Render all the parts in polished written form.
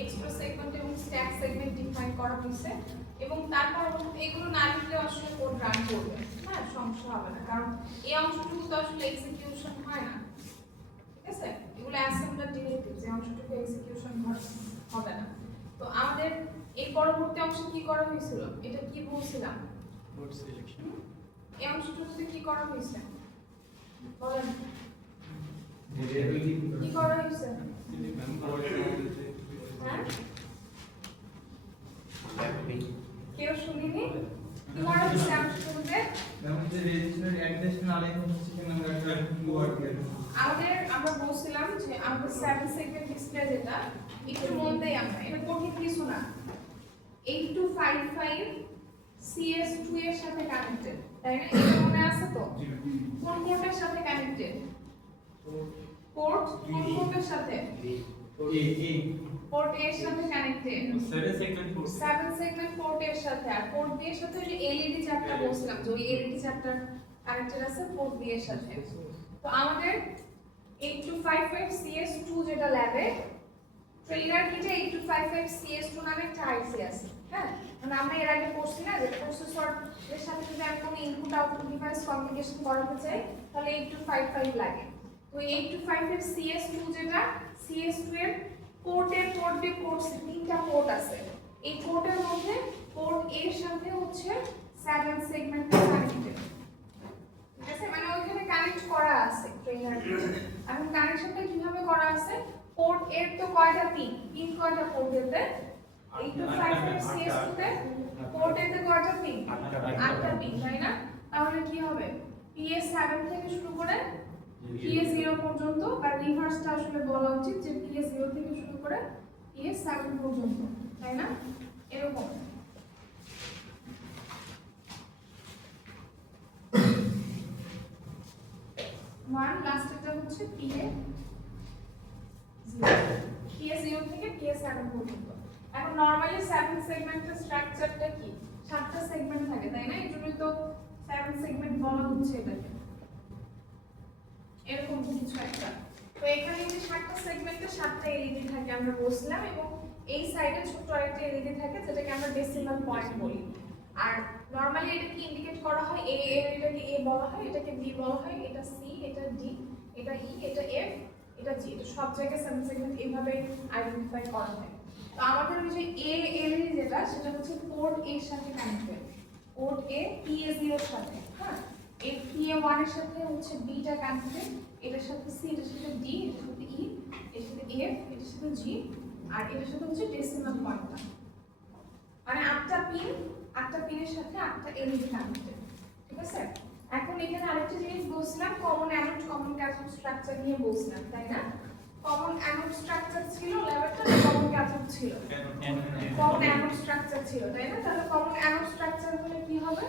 Extra segment এবং stack segment define করা হয়েছে এবং তারপর এগুলো না লিখলে আসলে কোড রান করবে, হ্যাঁ সমস্যা হবে না, কারণ এই অংশটুকু তো আসলে এক্সিকিউশন হয় না, ঠিক আছে, এগুলো অ্যাসেম্বলার ডেরিভেটিভস, এই অংশটুকু এক্সিকিউশন হবে না। তো আমাদের এই পরবর্তী অংশে কি করা হয়েছিল, এটা কি বলছিলাম, নোড সিলেকশন, এই অংশটুকুতে কি করা হয়েছে বলেন, কি করা হয়েছে, হ্যাঁ কেউ শুনিনি, কি করা হয়েছে অংশটুকুতে, আমরা বলছিলাম যে আমাদের 7 সেগমেন্ট ডিসপ্লে যেটা একটু মন দেই আমরা, এটা কঠিন কিছু না, 8255 CS2 এর সাথে কানেক্টেড, তাই না, এটা মনে আছে তো, কোন পোর্টের সাথে কানেক্টেড, পোর্ট কোন পোর্টের সাথে, পোর্ট এর সাথে কানেক্টেড, 7 সেগমেন্ট পোর্ট এর সাথে, আর পোর্ট বি এর সাথে যে এলইডি চারটা বলছিলাম যে ওই এলইডি চারটা কানেক্টেড আছে পোর্ট বি এর সাথে। তো আমাদের 8255 CS2 যেটা ল্যাবে ট্রেইলার কিটে 8255 CS2 নামে একটা আইসি আছে, হ্যাঁ মানে আমরা এর আগে পড়ছি না যে প্রসেসর এর সাথে যদি আমি কোনো ইনপুট আউটপুট ডিভাইস কমিউনিকেশন করাতে চাই তাহলে 8255 লাগে। তো 8255 CS2 যেটা CS2 এর পোর্ট এ পোর্ট বি পোর্ট সি তিনটা পোর্ট আছে, এই পোর্টের মধ্যে পোর্ট এ এর সাথে হচ্ছে 7 সেগমেন্ট কানেক্টেড, ঠিক আছে, মানে ওইখানে কানেক্ট করা আছে ট্রেইলার। এখন কানেকশনটা কিভাবে করা আছে, পোর্ট এর তো কয়টা পিন কয়টা পোর্ট এতে 8255 CS2 তে পোর্ট এতে কয়টা পিন 8টা পিন, তাই না, তাহলে কি হবে PS7 থেকে শুরু করে PS0 পর্যন্ত, আর রিভার্সটা আসলে বলা উচিত যে PS0 থেকে শুরু করে PS7 পর্যন্ত, তাই না, এরকম। ওয়ান লাস্টেরটা হচ্ছে PS0 থেকে PS7 পর্যন্ত। এখন নরমালি 7 সেগমেন্টের স্ট্রাকচারটা কি, 7টা সেগমেন্ট থাকে, তাই না, এজন্যই তো 7 সেগমেন্ট বলা হচ্ছে এটাকে, এরকম কিছু একটা। তো এখানে যে 7টা সেগমেন্টে 7টা এলইডি থাকে আমরা বলছিলাম, এবং এই সাইডে ছোট আরেকটা এলইডি থাকে যেটাকে আমরা ডেসিমাল পয়েন্ট বলি। আর নরমালি এটা কি ইন্ডিকেট করা হয়, এটাকে এ বলা হয়, এটাকে বি বলা হয়, এটা সি, এটা ডি, এটা ই, এটা এফ, এটা জি, এটা সব জায়গায় 7 সেগমেন্ট এইভাবে আইডেন্টিফাই করা হয়। তো আমাদের ওই যে এ এলইডি যেটা সেটা হচ্ছে পোর্ট এর সাথে কানেক্টেড, পোর্ট এ PA0 এর সাথে, হ্যাঁ এই PA1 এর সাথে হচ্ছে বিটা কানেক্টেড, এটার সাথে সি, এটার সাথে ডি, এটার সাথে ই, এর সাথে এফ, এটার সাথে জি, আর এটার সাথে হচ্ছে ডেসিমাল পয়েন্টটা, মানে 8টা পিনের সাথে 8টা এলইডি কানেক্টেড, ঠিক আছে। এখন এখানে আরেকটা জিনিস বলছিলাম, common anode common cathode structure নিয়ে বলছিলাম, তাই না, কমন অ্যানোড স্ট্রাকচার ছিল লেভেলটা, কমন ক্যাথোড ছিল, কমন অ্যানোড স্ট্রাকচার ছিল, তাই না, তাহলে কমন অ্যানোড স্ট্রাকচার হলে কি হবে,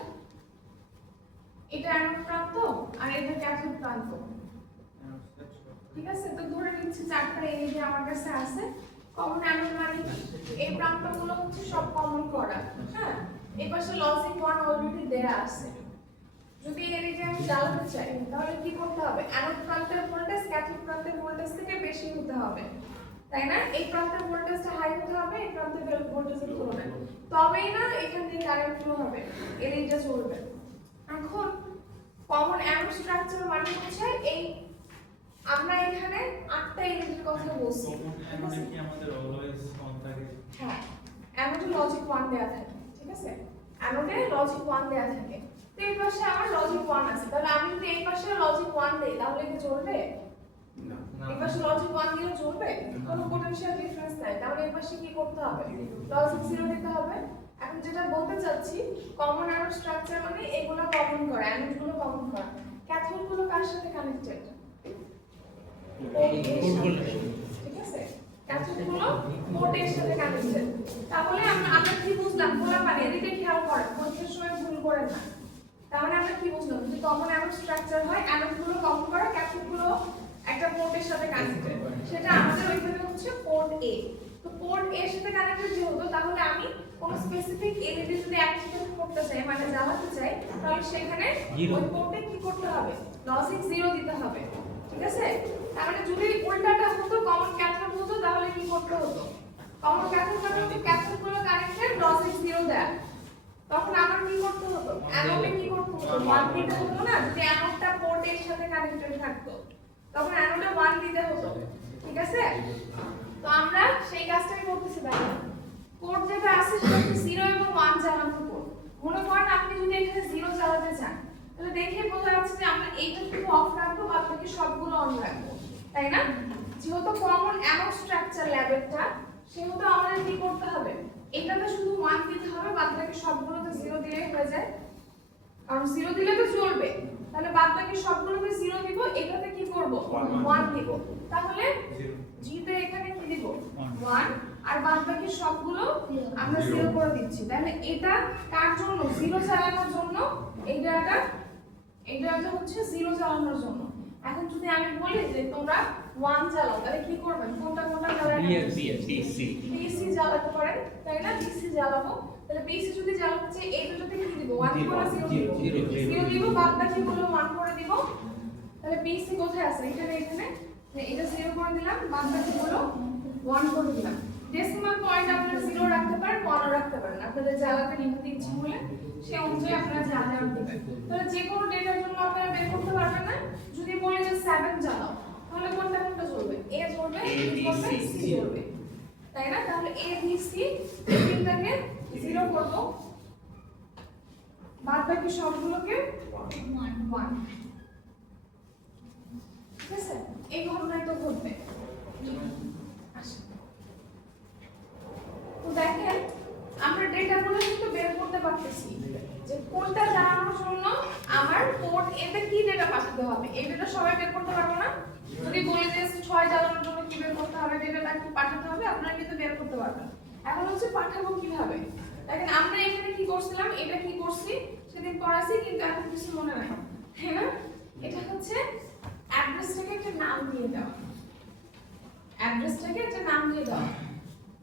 এটা অ্যানোড প্রান্ত আর এটা ক্যাথোড প্রান্ত, ঠিক আছে। তো ধরে নিচ্ছি 4টা এলইডি আমার কাছে আছে, কমন অ্যানোড মানে এই প্রান্তগুলো হচ্ছে সব কমন করা, হ্যাঁ এই পাশে লজিক 1 অলরেডি দেয়া আছে। যদি এলইডি আমি জ্বালাতে চাই তাহলে কি করতে হবে, অ্যানোড প্রান্তের ভোল্টেজ ক্যাথোড প্রান্তের ভোল্টেজ থেকে বেশি হতে হবে, তাই না, এই প্রান্তের ভোল্টেজটা হাই হতে হবে এই প্রান্তের ভোল্টেজের তুলনায়, তবেই না এখান থেকে কারেন্ট ফ্লো হবে, এলইডিটা চলবে। এখন কমন অ্যানোড স্ট্রাকচার মানে হচ্ছে এই আমরা এখানে 8টা এলিমেন্টের কথা বলছি, মানে কি আমাদের অলওয়েজ অন থাকে, হ্যাঁ অ্যানোডে লজিক 1 দেয়া থাকে, ঠিক আছে, অ্যানোডে লজিক 1 দেয়া থাকে। তো এই পাশে আমার লজিক 1 আছে, তাহলে আমি যদি এই পাশে লজিক 1 দেই তাহলে কি চলবে না, এই পাশে লজিক 1 দিলে চলবে, কোনো পোটেনশিয়াল ডিফারেন্স নাই, তাহলে এই পাশে কি করতে হবে, লজিক 0 দিতে হবে। এখন যেটা বলতে চাচ্ছি কমন অ্যানোড স্ট্রাকচার মানে এগুলো কমন করা, অ্যানোডগুলো কমন করা, ক্যাথোডগুলো কার সাথে কানেক্টেড, ঠিক আছে, ক্যাথোডগুলো পোর্টের সাথে কানেক্টেড। তাহলে আমরা কি বুঝলাম, খোলা পানি, এদিকে খেয়াল করেন পরীক্ষার সময় ভুল করেন না। তাহলে আমরা কি বুঝলাম, যদি কমন অ্যানোড স্ট্রাকচার হয় অ্যানোডগুলো কমন করা, ক্যাথোডগুলো একটা পোর্টের সাথে কানেক্টেড, সেটা আমাদের ওইখানে হচ্ছে পোর্ট এ। তো পোর্ট এর সাথে কানেক্টেড যেহেতু, তাহলে আমি কোন স্পেসিফিক এলইডি যদি অ্যাক্টিভেট করতে চাই মানে জ্বালাতে চাই, তাহলে সেখানে ওই পোর্টে কি করতে হবে, লজিক 0 দিতে হবে, ঠিক আছে। তার মানে যদি উল্টাটা হতো কমন ক্যাথোড হতো তাহলে কি করতে হতো, কমন ক্যাথোড মানে হচ্ছে ক্যাথোড গুলো কানেক্টেড লজিক 0 দেয়া। তখন আমার কি করতে হতো, অ্যানোডে কি করতে হতো, 1 দিতে হতো না, যদি অ্যানোডটা পোর্ট এর সাথে কানেক্টেড থাকতো তখন অ্যানোডে 1 দিতে হতো, ঠিক আছে? তো আমরা সেই কাজটাই করতেছি। দেখো পোর্ট যেটা আছে সেটা হচ্ছে 0 এবং 1 জ্বালানো পোর্ট। মনে করেন আপনি যদি এখানে 0 জ্বালাতে চান তাহলে দেখে বোঝা যাচ্ছে যে আমরা এইটা শুধু অফ রাখবো, বাদ বাকি সবগুলো অন রাখবো, তাই না? যেহেতু কমন অ্যানোড স্ট্রাকচার ল্যাবেরটা, সেহেতু আমাদের কি করতে হবে, এটাতে শুধু 1 দিতে হবে, বাদ বাকি সবগুলোতে 0 দিলেই হয়ে যায়। কারণ 0 দিলে তো চলবে, তাহলে বাদ বাকি সবগুলোতে 0 দিব, এটাতে কি করব 1 দিব। তাহলে জি তে এখানে কি দিব 1, আর বাদ বাকি সবগুলো আমরা 0 করে দিচ্ছি। তাহলে এটা কার জন্য, 0 চালানোর জন্য। এটা হচ্ছে 0 চালানোর জন্য। এখন যদি আমি বলি যে তোমরা 1 চালাও, তাহলে কি করবেন, কোনটা জ্বালাবেন? BC জ্বালাতে পারেন, তাই না? BC জ্বালাবো। তাহলে BC যদি জ্বালাতে চাই, এই দুটোতে কি দিব, 1 দিব না 0 দিব? 0 দিব, বাদ বাকি গুলো 1 করে দিব। তাহলে BC কোথায় আছে, এখানে এটা 0 করে দিলাম, বাদ বাকি গুলো 1 করে দিলাম। ডেসিমাল পয়েন্ট আপনারা 0 রাখতে পারেন, 1 ও রাখতে পারেন, আপনাদের জ্বালাতে নিতে ইচ্ছে হলে সেই অনুযায়ী আপনারা জ্বালান দিবেন। তাহলে যে কোনো ডেটার জন্য আপনারা বের করতে পারবেন না। যদি বলি যে 7 জ্বালাও, তাহলে কোনটা চলবে, A চলবে, B চলবে, C চলবে, তাই না? তাহলে A B C এই তিনটাকে 0 করব, বাদ বাকি সবগুলোকে 1। ঠিক আছে? এই ঘটনাই তো ঘটবে। আসেন তো দেখেন আমরা ডেটাগুলো কিন্তু বের করতে পারতেছি যে কোনটা জানানোর জন্য আমার পোর্ট এতে কি ডেটা পাঠাতে হবে। এই ডেটা সবাই বের করতে পারবো না। যদি বলি যে 6 জ্বালানোর জন্য কি বের করতে হবে, ডেটাটা কি পাঠাতে হবে, আপনারা কিন্তু বের করতে পারবেন। এখন হচ্ছে পাঠাবো কিভাবে। দেখেন আমরা এখানে কি করছিলাম, এটা কি করছি সেদিন পড়াইছি, কিন্তু এখন কিছু মনে নাই, তাই না? এটা হচ্ছে অ্যাড্রেসটাকে একটা নাম দিয়ে দেওয়া। অ্যাড্রেসটাকে একটা নাম দিয়ে দেওয়া।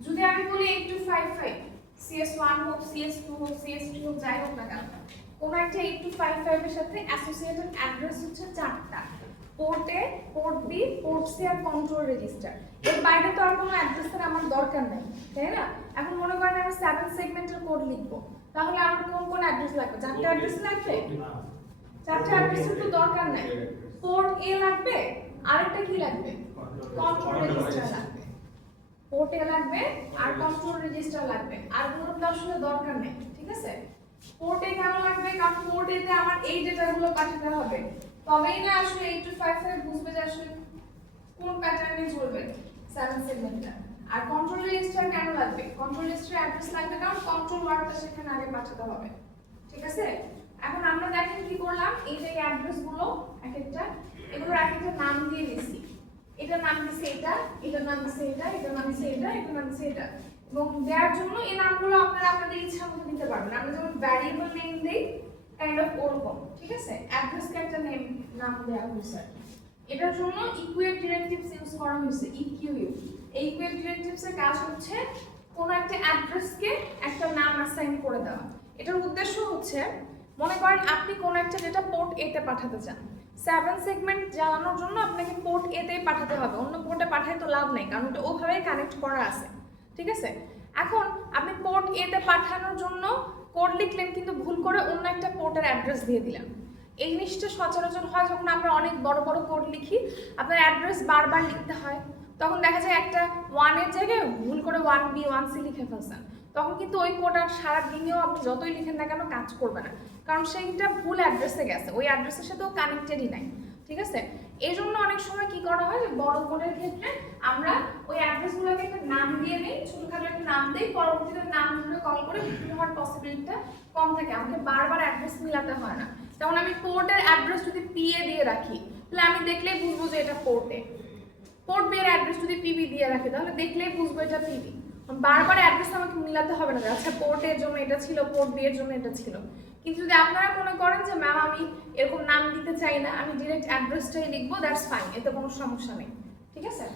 যদি আমি বলি 8255 CS1 হোক, CS2 হোক, CS3 হোক, যাই হোক না কেন, কোনো একটা 8255 এর সাথে অ্যাসোসিয়েটেড অ্যাড্রেস হচ্ছে 4টা, পোর্ট এ, পোর্ট বি, পোর্ট সি আর কন্ট্রোল রেজিস্টার। এর বাইরে তো আর কোনো অ্যাড্রেসের আমার দরকার নাই, তাই না? এখন মনে করেন আমি 7 সেগমেন্টের কোড লিখবো, তাহলে আমার কোন অ্যাড্রেস লাগবে? 4টা অ্যাড্রেস লাগবে? 4টা অ্যাড্রেসের তো দরকার নাই। পোর্ট এ লাগবে, আরেকটা কি লাগবে, কন্ট্রোল রেজিস্টার লাগবে। পোর্ট এ লাগবে আর কন্ট্রোল রেজিস্টার লাগবে, আর কোনো তো আসলে দরকার নেই, ঠিক আছে? পোর্ট এ কেন লাগবে, কারণ পোর্ট এ তে আমার এই ডেটাগুলো পাঠাতে হবে, তবেই না আসলে 8255 বুঝবে যে আসলে কোন প্যাটার্নে চলবে 7 সেগমেন্টটা। আর কন্ট্রোল রেজিস্টার কেন লাগবে, কন্ট্রোল রেজিস্টার অ্যাড্রেস লাগবে কারণ কন্ট্রোল ওয়ার্ডটা সেখানে আগে পাঠাতে হবে, ঠিক আছে? এখন আমরা দেখেন কি করলাম, এই যে অ্যাড্রেসগুলো এক একটা, এগুলোর এক একটা নাম দিয়ে দিছি। এটার নাম দিছি এটা, এটার নাম দিছি এটা, এটার নাম দিছি এটা, এটার নাম দিছি এটা। এবং দেওয়ার জন্য এই নামগুলো আপনারা আপনাদের ইচ্ছা মতো দিতে পারবেন। আমরা যেমন ভ্যারিয়েবল নেম দেই, কাইন্ড অফ ওরকম, ঠিক আছে? অ্যাড্রেসকে একটা নাম দেওয়া হয়েছে। এটার জন্য ইকুয়েট ডিরেক্টিভস ইউজ করা হয়েছে, ইকিউ। এই ইকুয়েট ডিরেক্টিভস এর কাজ হচ্ছে কোন একটা অ্যাড্রেসকে একটা নাম অ্যাসাইন করে দেওয়া। এটার উদ্দেশ্য হচ্ছে, মনে করেন আপনি কোন একটা ডেটা পোর্ট এ তে পাঠাতে চান, 7 সেগমেন্ট জ্বালানোর জন্য আপনাকে পোর্ট এ তেই পাঠাতে হবে, অন্য পোর্টে পাঠাই তো লাভ নেই, কারণ এটা ওভাবেই কানেক্ট করা আছে, ঠিক আছে? এখন আপনি পোর্ট এ তে পাঠানোর জন্য কোড লিখলেন, কিন্তু ভুল করে অন্য একটা পোর্টের অ্যাড্রেস দিয়ে দিলেন। এই জিনিসটা সচরাচর হয় যখন আমরা অনেক বড় বড় কোড লিখি, আপনার অ্যাড্রেস বারবার লিখতে হয়, তখন দেখা যায় একটা 1 এর জায়গায় ভুল করে 1B 1C লিখে ফেলছেন, তখন কিন্তু ওই কোড আর সারা দিনেও আপনি যতই লিখেন না কেন কাজ করবে না, কারণ সেইটা ভুল অ্যাড্রেসে গেছে, ওই অ্যাড্রেসের সাথেও কানেক্টেডই নাই, ঠিক আছে? এই জন্য অনেক সময় কি করা হয়, বড় কোডের ক্ষেত্রে আমরা ওই অ্যাড্রেসগুলোকে একটা নাম দিয়ে নিই, ছোটখাটো একটা নাম দিই, পরবর্তীতে নাম ধরে কল করে ভুল হওয়ার পসিবিলিটিটা কম থাকে, আমাকে বারবার অ্যাড্রেস মিলাতে হয় না। যেমন আমি পোর্টের অ্যাড্রেস যদি PA দিয়ে রাখি, তাহলে আমি দেখলেই বুঝবো যে এটা পোর্টে। পোর্ট বি এর অ্যাড্রেস যদি PB দিয়ে রাখি, তাহলে দেখলেই বুঝবো এটা PB। বারবার অ্যাড্রেস আমাকে মিলাতে হবে না, আচ্ছা পোর্টের জন্য এটা ছিল, পোর্ট বি এর জন্য এটা ছিল। কিন্তু যদি আপনারা মনে করেন যে ম্যাম আমি এরকম নাম দিতে চাই না, আমি ডিরেক্ট অ্যাড্রেসটাই লিখবো, দ্যাটস ফাইন, এতে কোনো সমস্যা নেই, ঠিক আছে?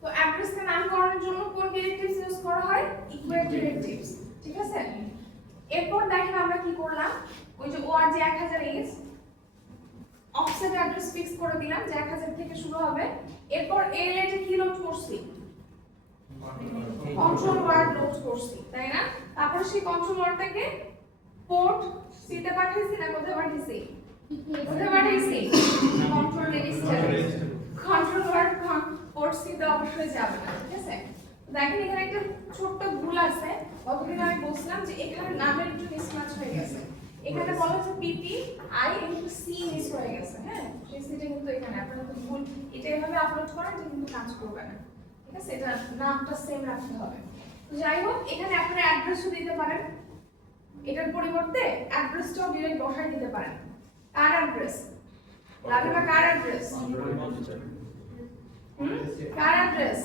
তো অ্যাড্রেসকে নামকরণের জন্য কোন ডিরেক্টিভস ইউজ করা হয়, ইকুয়েট ডিরেক্টিভস, ঠিক আছে? এরপর দেখেন আমরা কি করলাম, ওই যে ORG 1000 অফসেট অ্যাড্রেস ফিক্স করে দিলাম যে 1000 থেকে শুরু হবে। এরপর এলএ তে কি লোড করছি, কন্ট্রোল ওয়ার্ড লোড করছি তাই না? তারপর সেই কন্ট্রোল ওয়ার্ডটাকে পোর্ট সি তে পাঠাইছি না কোথায় পাঠাইছি? কোথায় পাঠাইছি? কন্ট্রোল রেজিস্টারে। কন্ট্রোল ওয়ার্ড পোর্ট সি তে অবশ্যই যাবে না, ঠিক আছে? দেখেন এখানে একটা ছোট্ট ভুল আছে। গতদিন আমি বলছিলাম যে এখানে নামের একটু মিসম্যাচ হয়ে গেছে। এখানে বলা হচ্ছে পিপি আই ইনটু সি মিস হয়ে গেছে, হ্যাঁ? সেই সিটা কিন্তু এখানে আপনারা তো ভুল এটা এভাবে আপলোড করেন এটা কিন্তু কাজ করবে না, ঠিক আছে? এটা নামটা সেম রাখতে হবে। তো যাই হোক এখানে আপনারা অ্যাড্রেসও দিতে পারেন, এটার পরিবর্তে অ্যাড্রেসটাও ডিরেক্ট বসাই দিতে পারেন। কার অ্যাড্রেস? লাভিবা কার অ্যাড্রেস? কার অ্যাড্রেস?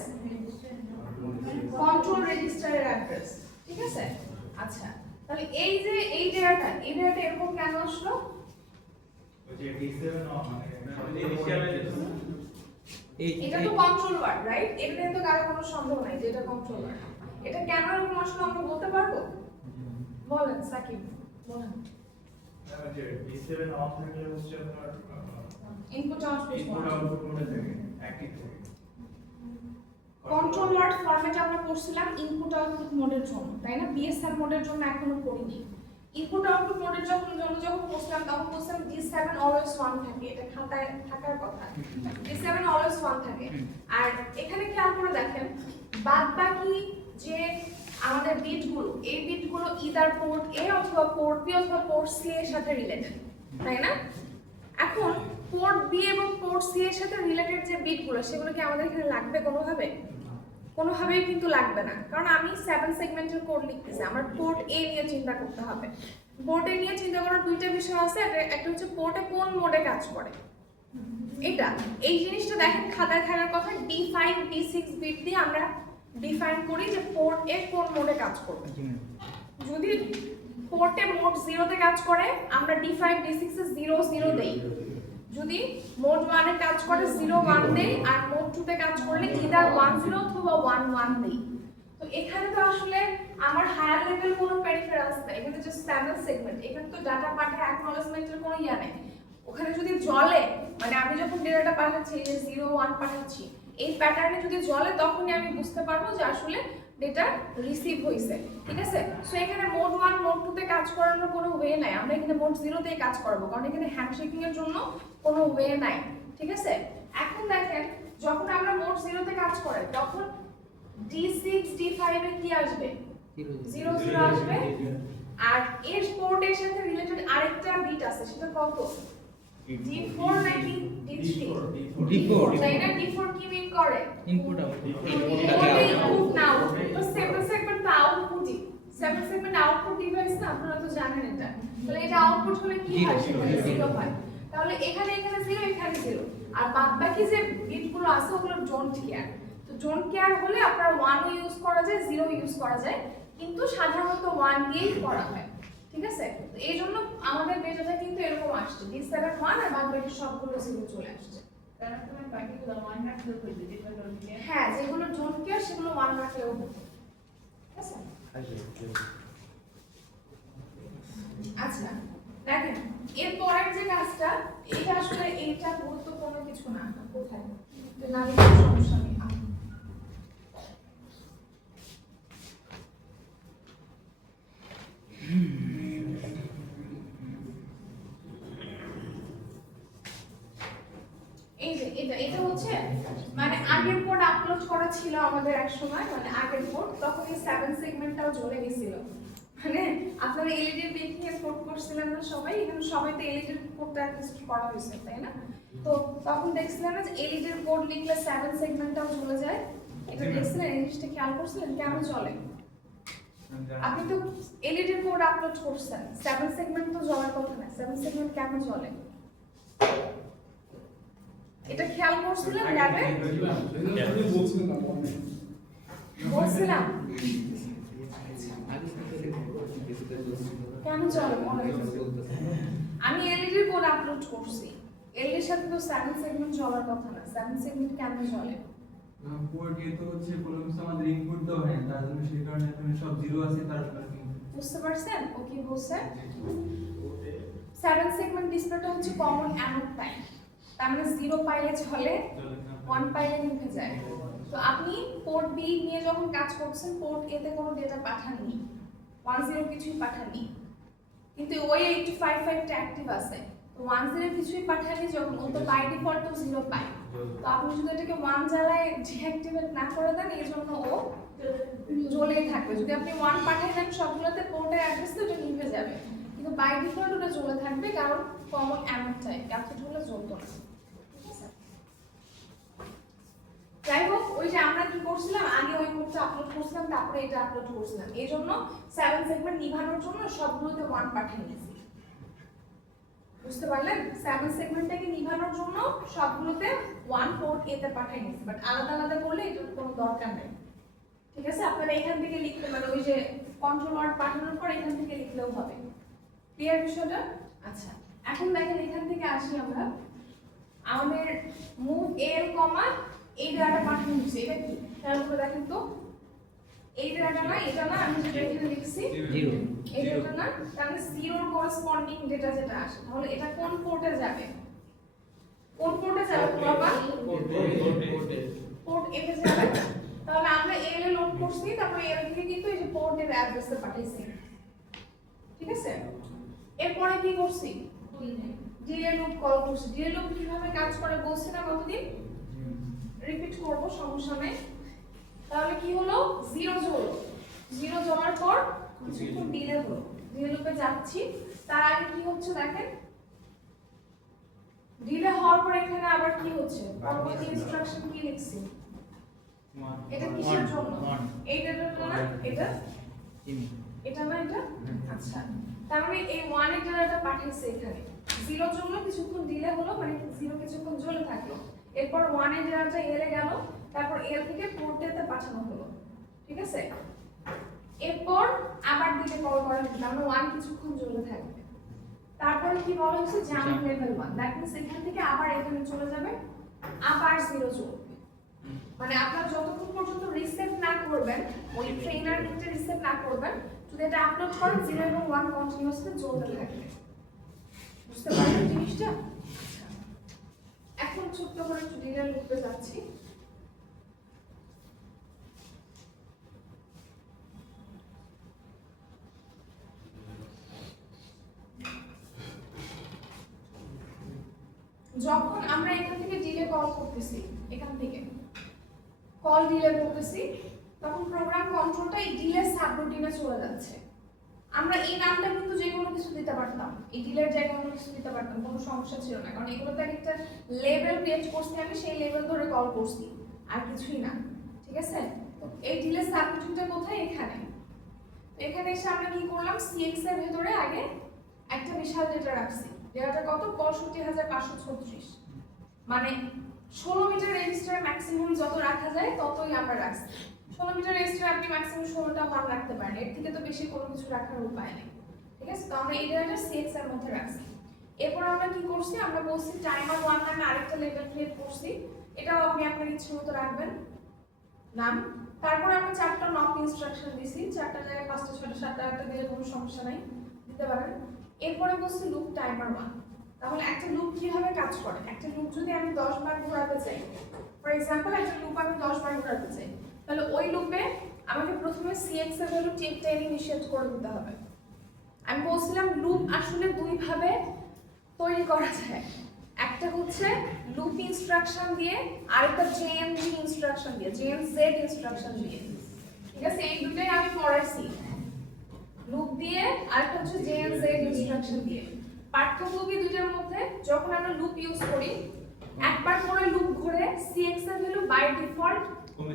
কন্ট্রোল রেজিস্টারের অ্যাড্রেস, ঠিক আছে? আচ্ছা তাহলে এই যে এই ডেটাটা এরকম কেন আসলো? ওই যে D7 মানে ইনিশিয়ালে এটা তো কন্ট্রোল ওয়ার্ড, রাইট? এটা নিয়ে তো কারো কোনো সন্দেহ নাই যে এটা কন্ট্রোল ওয়ার্ড। এটা কেন এরকম আসলো আমরা বলতে পারবো? বলেন সাকিব, বলেন। যে D7 অফ থাকলে হচ্ছে আপনার ইনপুট আউটপুট মোডে থাকে অ্যাক্টিভ থাকে। কন্ট্রোল ওয়ার্ড ফরম্যাটে আমরা করছিলাম ইনপুট আউটপুট মোডের জন্য, তাই না? বিএসআর মোডের জন্য এখনো করিনি। ইনপুট আউটপুট মোডের যখন করছিলাম তখন বলছিলাম D7 অলওয়েজ 1 থাকে, এটা খাতায় থাকার কথা। D7 অলওয়েজ 1 থাকে। আর এখানে খেয়াল করে দেখেন বাদবাকি যে আমাদের বিটগুলো, এই বিটগুলো ইদার পোর্ট এ অথবা পোর্ট বি অথবা পোর্ট সি এর সাথে রিলেটেড, তাই না? এখন পোর্ট বি এবং পোর্ট সি এর সাথে রিলেটেড যে বিটগুলো সেগুলো কি আমাদের এখানে লাগবে কোনোভাবে? কোনোভাবেই কিন্তু লাগবে না, কারণ আমি 7 সেগমেন্টের কোড লিখতেছি। আমার পোর্ট এ নিয়ে চিন্তা করতে হবে। পোর্ট এ নিয়ে চিন্তা করার দুইটা বিষয় আছে, একটা হচ্ছে পোর্টে কোন মোডে কাজ করে, এটা এই জিনিসটা দেখেন খাতায় থাকার কথা। D5 D6 বিট দিয়ে আমরা ডিফাইন করি যে পোর্ট এ কোন মোডে কাজ করবে। যদি পোর্টে মোড 0 তে কাজ করে আমরা D5 D6 এ 0 0 দেই। যদি মোড 1 এ কাজ করে 0 1 দেই, আর মোড 2 তে কাজ করলে ইদার 1 0 অথবা 1 1 দেই। তো এখানে তো আসলে আমার হায়ার লেভেল কোনো পেরিফেরালস নাই, এখানে জাস্ট স্ট্যান্ডার্ড সেগমেন্ট। এখানে তো ডাটা পাঠায় অ্যাকনলেজমেন্টের কোনো ইয়া নেই। ওখানে যদি জ্বলে মানে আমি যখন ডেটাটা পাঠাচ্ছি যে 0 1 পাঠাচ্ছি এই প্যাটার্নে যদি জ্বলে তখনই আমি বুঝতে পারবো যে আসলে ডেটা রিসিভ হইছে, ঠিক আছে? সো এখানে মোড 1 মোড 2 তে কাজ করানোর কোনো ওয়ে নাই। আমরা এখানে মোড 0 তেই কাজ করব, কারণ এখানে হ্যান্ডশেকিং এর জন্য কোনো ওয়ে নাই, ঠিক আছে? এখন দেখেন যখন আমরা মোড 0 তে কাজ করে তখন D6 D5 এ কি আসবে? 0 0 আসবে। আর এর পোর্টের সাথে রিলেটেড আরেকটা বিট আছে, সেটা কত? D4 নাকি D3? D4 তাই না? D4 কি মিন করে? ইনপুট আউটপুট ইনপুট না আউটপুট। তো 7 সেগমেন্ট তো আউটপুটই। 7 সেগমেন্ট আউটপুট ডিভাইস না, আপনারা তো জানেন এটা। তাহলে এটা আউটপুট হলে কি হয়? সেখানে 0 হয়। তাহলে এখানে 0 এখানে 0। আর বাদবাকি যে বিটগুলো আছে ওগুলো ডোন্ট কেয়ার। তো ডোন্ট কেয়ার হলে আপনার 1 ইউজ করা যায়, 0 ইউজ করা যায়, কিন্তু সাধারণত 1 দিয়েই করা হয়, ঠিক আছে? তো এই জন্য আমাদের ডেটাটা কিন্তু এরকম আসছে D7 1 আর বাদবাকি সবগুলো 0 চলে আসছে। হ্যাঁ, যেগুলো ডোন্ট কেয়ার সেগুলো 1 রাখলেও হবে, ঠিক আছে? আচ্ছা দেখেন এর পরের যে কাজটা, এটা আসলে এইটা গুরুত্বপূর্ণ কিছু না। কোথায় তো না লিখে সমস্যা নেই। এই যে এটা হচ্ছে মানে আগের কোড আপলোড করা ছিল আমাদের এক সময়, মানে আগের কোড, তখন এই 7 সেগমেন্টটাও জ্বলে গেছিল। মানে আপনারা এলইডি বেকিং এর কোড করছিলেন না সবাই, এখানে সবাই তো এলইডি কোডটা অ্যাটলিস্ট করা হয়েছে, তাই না? তো তখন দেখছিলেন না যে এলইডি কোড লিখলে 7 সেগমেন্টটাও জ্বলে যায়। এটা দেখছিলেন, এই জিনিসটা খেয়াল করছিলেন কেন জ্বলে? আপনি তো এলইডি কোড আপলোড করছেন, 7 সেগমেন্ট তো জ্বলার কথা না। 7 সেগমেন্ট কেন জ্বলে এটা খেয়াল করছিলেন? ল্যাবে বলছিলাম কেন জ্বলে মনে আমি এলইডি কোড আপলোড করছি, এলইডির সাথে তো 7 সেগমেন্ট জ্বলার কথা না। 7 সেগমেন্ট কেন জ্বলে? পোর্ট এ তো হচ্ছে কোনো কিছু আমাদের ইনপুট দাও হয় তার জন্য সেই কারণে এখানে সব 0 আছে, তার কারণে বুঝতে পারছেন ও কি বলছে? 7 সেগমেন্ট ডিসপ্লেটা হচ্ছে কমন অ্যানোড টাইপ, তার মানে 0 পাইলে চলে, 1 পাইলে নিভে যায়। তো তো আপনি পোর্ট বি নিয়ে যখন কাজ করছেন পোর্ট এ তে কোনো ডেটা পাঠাননি 10 কিছুই পাঠাননি কিন্তু ওই 8255 টা অ্যাক্টিভ আছে তো 10 কিছুই পাঠাননি যখন ও তো বাই ডিফল্ট তো 0 পায় তো আপনি যদি এটাকে 1 জ্বালায় ডিঅ্যাক্টিভেট না করে দেন এর জন্য ও জ্বলেই থাকবে যদি আপনি 1 পাঠিয়ে দেন সবগুলোতে পোর্টের অ্যাড্রেস তো এটা নিভে যাবে কিন্তু বাই ডিফল্ট ওটা জ্বলে থাকবে কারণ কমন অ্যানোড টাইপ ক্যাপসুলগুলো জ্বলতো না ঠিক আছে যাই হোক ওই যে আমরা কি করছিলাম আগে ওই কোডটা আপলোড করছিলাম তারপরে এটা আপলোড করছিলাম এই জন্য 7 সেগমেন্ট নিভানোর জন্য সবগুলোতে 1 পাঠিয়ে দিয়েছি বুঝতে পারলেন 7 সেগমেন্টটাকে নিভানোর জন্য সবগুলোতে 1 পোর্ট এ তে পাঠিয়ে দিয়েছি বাট আলাদা আলাদা করলে এটার কোনো দরকার নেই ঠিক আছে আপনারা এখান থেকে লিখতে মানে ওই যে কন্ট্রোল ওয়ার্ড পাঠানোর পর এখান থেকে লিখলেও হবে ক্লিয়ার বিষয়টা আচ্ছা এখন দেখেন এখান থেকে আসি আমরা আমাদের মুভ এল কমা এই ডাটা পাঠানো হচ্ছে এটা কি খেয়াল করে দেখেন তো এই ডাটা না এটা না আমি যেটা এখানে লিখছি 0 এই ডাটা না তার মানে 0 এর করেসপন্ডিং ডেটা যেটা আসে তাহলে এটা কোন পোর্টে যাবে বাবা পোর্ট এ তে যাবে তাহলে আমরা এল এ লোড করছি তারপরে এল থেকে কিন্তু এই যে পোর্টের অ্যাড্রেসে পাঠাইছি ঠিক আছে এরপরে কি করছি ডিলে লুপ কল করছি ডিলে লুপ কিভাবে কাজ করে বলছি না কতদিন রিপিট করব সমস্যা নেই তাহলে কি হলো 0 জ্বললো 0 জ্বলার পর কিছুক্ষণ ডিলে হলো ডিলে লুপে যাচ্ছি তার আগে কি হচ্ছে দেখেন ডিলে হওয়ার পর এখানে আবার কি হচ্ছে পরবর্তী ইনস্ট্রাকশন কি লিখছি এটা কিসের জন্য এইটার জন্য না এটা এটা না এটা আচ্ছা তার মানে এই 1 এর ডাটা পাঠিয়েছে এখানে 0 জন্য কিছুক্ষণ ডিলে হলো মানে 0 কিছুক্ষণ জ্বলে থাকলো এরপর 1 এর ডাটা এল এ গেল তারপর এল থেকে পোর্ট এ তে পাঠানো হলো ঠিক আছে এরপর আবার ডিলে কল করা হলো মানে 1 কিছুক্ষণ জ্বলে থাকবে তারপরে কি বলা হচ্ছে জাম্প লেভেল 1 দ্যাট মিন্স এখান থেকে আবার এখানে চলে যাবে আবার 0 চলবে মানে আপনারা যতক্ষণ পর্যন্ত রিসেট না করবেন ওই ট্রেনার থেকে রিসেট না করবেন যদি এটা আপলোড করেন 0 এবং 1 কন্টিনিউয়াসলি চলতে থাকবে বুঝতে পারলেন জিনিসটা এখন ছোট্ট করে একটু ডিটেইল লুপে যাচ্ছি যখন আমরা এখান থেকে ডিলে কল করতেছি এখান থেকে কল ডিলে করতেছি তখন প্রোগ্রাম কন্ট্রোলটা এই ডিলে সাবরুটিনে চলে যাচ্ছে আমরা এই নামটা কিন্তু যে কোনো কিছু দিতে পারতাম এই ডিলের জায়গায় কোনো কিছু দিতে পারতাম কোনো সমস্যা ছিল না কারণ এগুলোতে একটা লেভেল ক্রিয়েট করছি আমি সেই লেভেল ধরে কল করছি আর কিছুই না ঠিক আছে তো এই ডিলে সাবরুটিনটা কোথায় এখানে তো এখানে এসে আমরা কি করলাম সিএক্স এর ভিতরে আগে একটা বিশাল ডেটা রাখছি ডেটাটা কত 65536 মানে 16 মিটার রেজিস্টার ম্যাক্সিমাম যত রাখা যায় ততই আমরা রাখছি 16 মিটার রেজিস্টার আপনি ম্যাক্সিমাম 16টা মান রাখতে পারেন এর থেকে তো বেশি কোনো কিছু রাখার উপায় নেই ঠিক আছে তো আমরা এই ডেটাটা সিএক্স এর মধ্যে রাখছি এরপর আমরা কি করছি আমরা বলছি টাইমার 1 নামে আরেকটা লেভেল ক্রিয়েট করছি এটাও আপনি আপনার ইচ্ছে মতো রাখবেন নাম তারপর আমরা 4টা নক ইনস্ট্রাকশন দিছি 4টা জায়গায় 5টা 6টা 7টা একটা দিলে কোনো সমস্যা নাই দিতে পারেন এরপরে বলছি লুপ টাইমার 1 তাহলে একটা লুপ কিভাবে কাজ করে একটা লুপ যদি আমি 10 বার ঘোরাতে চাই ফর एग्जांपल একটা লুপ আমি 10 বার ঘোরাতে চাই তাহলে ওই লুপে আমাকে প্রথমে সিএক্স এর ভ্যালু টেক টাইম ইনিশিয়েট করে দিতে হবে আমি বলছিলাম লুপ আসলে দুই ভাবে তৈরি করা যায় একটা হচ্ছে লুপ ইনস্ট্রাকশন দিয়ে আরেকটা জেএনজি ইনস্ট্রাকশন দিয়ে জেএনজেড ইনস্ট্রাকশন দিয়ে ঠিক আছে এই দুটোই আমি পড়াইছি লুপ দিয়ে আরেকটা হচ্ছে জেএনজেড ইনস্ট্রাকশন দিয়ে পার্থক্য কি দুইটার মধ্যে যখন আমরা লুপ ইউজ করি একবার করে লুপ ঘুরে সিএক্স এর ভ্যালু বাই ডিফল্ট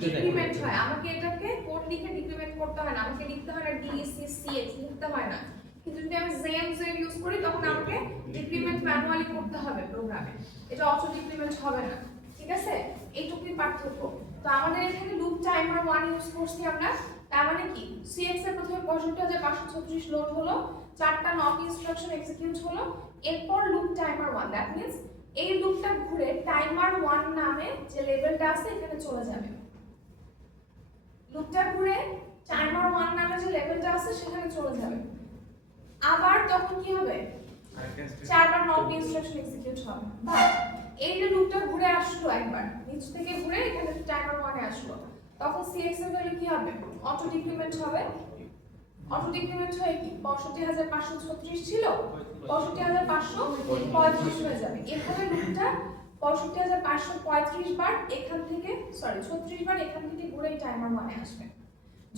ডিক্রিমেন্ট হয় আমাকে এটাকে কোড লিখে ডিক্রিমেন্ট করতে হয় না আমাকে লিখতে হয় না ডিসি সিএক্স লিখতে হয় না কিন্তু যদি আমি জেএনজেড ইউজ করি তখন আমাকে ডিক্রিমেন্ট ম্যানুয়ালি করতে হবে প্রোগ্রামে এটা অটো ডিক্রিমেন্ট হবে না ঠিক আছে এইটুকুই পার্থক্য তো আমাদের এখানে লুপ টাইমার 1 ইউজ করছি আমরা তার মানে কি সিএক্স এর প্রথমে 65536 লোড হলো 4টা নক ইনস্ট্রাকশন এক্সিকিউট হলো এরপর লুপ টাইমার 1 দ্যাট মিন্স এই লুপটা ঘুরে টাইমার 1 নামে যে লেভেলটা আছে এখানে চলে যাবে লুপটা ঘুরে টাইমার 1 নামে যে লেভেলটা আছে সেখানে চলে যাবে আবার তখন কি হবে 4বার নক ইনস্ট্রাকশন এক্সিকিউট হবে বাট এই যে লুপটা ঘুরে আসলো একবার নিচ থেকে ঘুরে এখানে টাইমার 1 এ আসলো, তখন cx এর ভ্যালু কি হবে? অটো ডিক্রিমেন্ট হবে। অটো ডিক্রিমেন্ট হয় কি 65536 ছিল 65535 হয়ে যাবে। এখানে লুপটা 65535 বার এখান থেকে 36 বার এখান থেকে ঘুরে এই টাইমার 1 এ আসবে।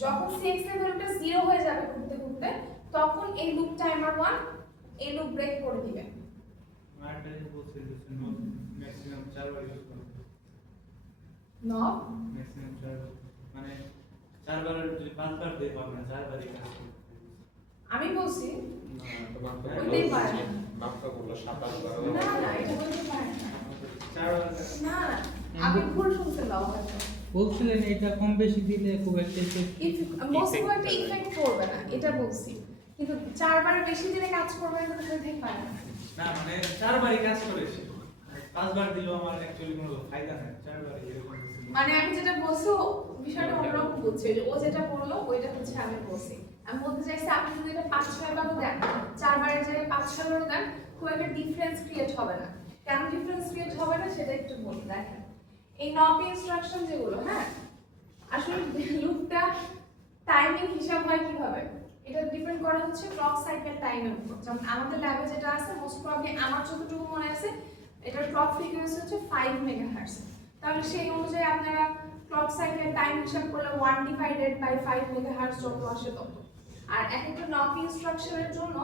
যখন cx এর ভ্যালুটা 0 হয়ে যাবে ঘুরতে ঘুরতে, তখন এই লুপ টাইমার 1 এই লুপ ব্রেক করে দিবে। আরেকটা যে বলছে যে ম্যাক্সিমাম 4 বার ইউজ করতে, নব ম্যাক্সিমাম 4 বার, মানে 4 বার যদি 5 বার দেই পাবে না, 4 বারই কাজ করতে। আমি বলছি তোমার তো ওইটাই পারে না। মাপটা বললো 27 বার না না এটা বলতে পারে না। 4 বার না আমি ভুল শুনতে লাও হয়তো। বলছিলেন এটা কম বেশি দিলে খুব একটা effect- মোস্ট অফ একটা ইফেক্ট করবে না এটা বলছি, কিন্তু 4 বার বেশি দিনে কাজ করবে না তো ঠিক পারে না। না, মানে 4 বারই কাজ করেছে, 5 বার দিলেও আমার অ্যাকচুয়ালি কোনো ফায়দা নাই, 4 বারই এরকম কিছু। মানে আমি যেটা বলছি বিষয়টা অন্যরকম বুঝছে, যে ও যেটা বললো ওইটা হচ্ছে আমি বলছি। আমি বলতে চাইছি আপনি যদি এটা 5-6 বারও দেন, 4 বারের জায়গায় 5-6 বারও দেন, খুব একটা ডিফারেন্স ক্রিয়েট হবে না। কেন ডিফারেন্স ক্রিয়েট হবে না সেটা একটু বলি। দেখেন এই নক ইনস্ট্রাকশন যেগুলো, হ্যাঁ আসলে লুপটা টাইমিং হিসাব হয় কিভাবে? এটা ডিপেন্ড করে হচ্ছে ক্লক সাইকেল টাইমের উপর। যেমন আমাদের ল্যাবে যেটা আছে মোস্ট প্রবাবলি আমার যতটুকু মনে আছে এটার ক্লক ফ্রিকোয়েন্সি হচ্ছে 5 মেগাহার্টজ। তাহলে সেই অনুযায়ী আপনারা ক্লক সাইকেল টাইম হিসাব করলে 1 ডিভাইডেড বাই 5 মেগাহার্টজ যত আসে তত। আর এক একটা নক ইনস্ট্রাকশনের জন্য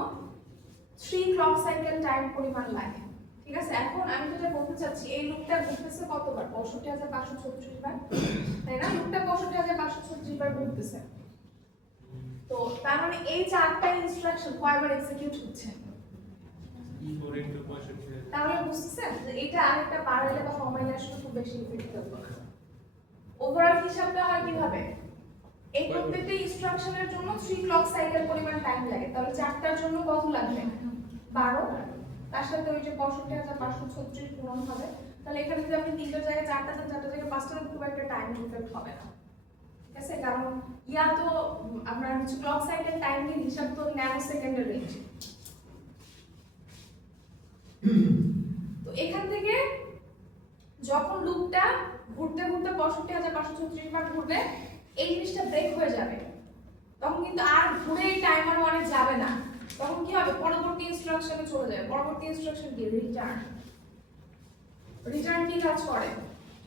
3 ক্লক সাইকেল টাইম পরিমাণ লাগে। ঠিক আছে, এখন আমি যেটা বলতে চাচ্ছি এই লুপটা ঘুরতেছে কতবার? 65536 বার, তাই না? লুপটা 65536 বার ঘুরতেছে। তো তার মানে এই 4টা ইনস্ট্রাকশন কয়বার এক্সিকিউট হচ্ছে? E4 into 65। তাহলে বুঝতেছেন যে এটা আরেকটা বাড়াইলে বা কমাইলে আসলে খুব বেশি ইফেক্ট হবে না। ওভারঅল হিসাবটা হয় কিভাবে? এই প্রত্যেকটা ইনস্ট্রাকশনের জন্য 3 ক্লক সাইকেল পরিমাণ টাইম লাগে, তাহলে 4টার জন্য কত লাগবে? 12। তার সাথে ওই যে 65536 পূরণ হবে। তাহলে এখানে যদি আপনি 3টা জায়গায় 4টা দেন, 4টা জায়গায় 5টা দেন, খুব একটা টাইম ইফেক্ট হবে না। ঠিক আছে, কারণ ইয়া তো আমরা হচ্ছে ক্লক সাইকেল টাইম এর হিসাব তো ন্যানো সেকেন্ডের রেঞ্জ। তো এখান থেকে যখন লুপটা ঘুরতে ঘুরতে 65536 বার ঘুরবে, এই জিনিসটা ব্রেক হয়ে যাবে, তখন কিন্তু আর ঘুরে এই টাইমার 1 এ যাবে না। তখন কি হবে? পরবর্তী ইনস্ট্রাকশনে চলে যাবে। পরবর্তী ইনস্ট্রাকশন কি? রিটার্ন। রিটার্ন কি কাজ করে?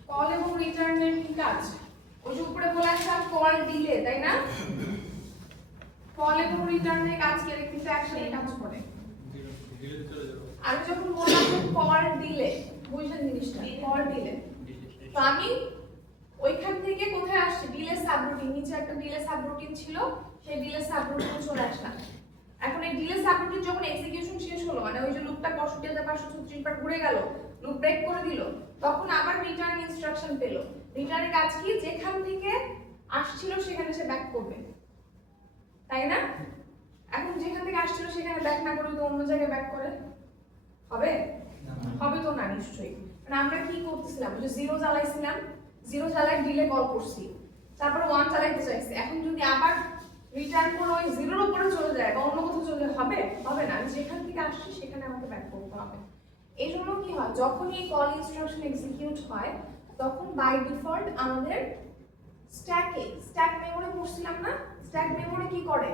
কল এবং রিটার্নের কি কাজ? ওই যে উপরে বলা আছে কল ডিলে, তাই না? কল এবং রিটার্নের কাজ কি? কিন্তু একসাথে কাজ করে। ডিলে চলে যাবে। আমি যখন বললাম কল ডিলে, বুঝলেন জিনিসটা? কল ডিলে, তো আমি ওইখান থেকে কোথায় আসছি? ডিলে সাবরুটিন, নিচে একটা ডিলে সাবরুটিন ছিল, সেই ডিলে সাবরুটিন চলে আসলাম। এখন এই ডিলে সাবরুটিন যখন এক্সিকিউশন শেষ হলো, মানে ওই যে লুপটা 65536 বার ঘুরে গেল, লুপ ব্রেক করে দিল, তখন আবার রিটার্ন ইনস্ট্রাকশন পেল। রিটার্নের কাজ কি? যেখান থেকে আসছিল সেখানে সে ব্যাক করবে, তাই না? এখন যেখান থেকে আসছিল সেখানে ব্যাক না করে তো অন্য জায়গায় ব্যাক করে হবে? হবে তো না নিশ্চয়ই। মানে আমরা কি করতেছিলাম? যে 0 জ্বালাইছিলাম, 0 জ্বালাই ডিলে কল করছি, তারপর 1 চালাইতে চাইছি। এখন যদি আবার রিটার্ন করে ওই 0 এর উপরে চলে যায় বা অন্য কোথাও চলে হবে? হবে না। আমি যেখান থেকে আসছি সেখানে আমাকে ব্যাক করতে হবে। এই জন্য কি হয়? যখন এই কল ইনস্ট্রাকশন এক্সিকিউট হয় তখন বাই ডিফল্ট আমাদের স্ট্যাক মেমরি পড়ছিলাম না? স্ট্যাক মেমরি কি করে?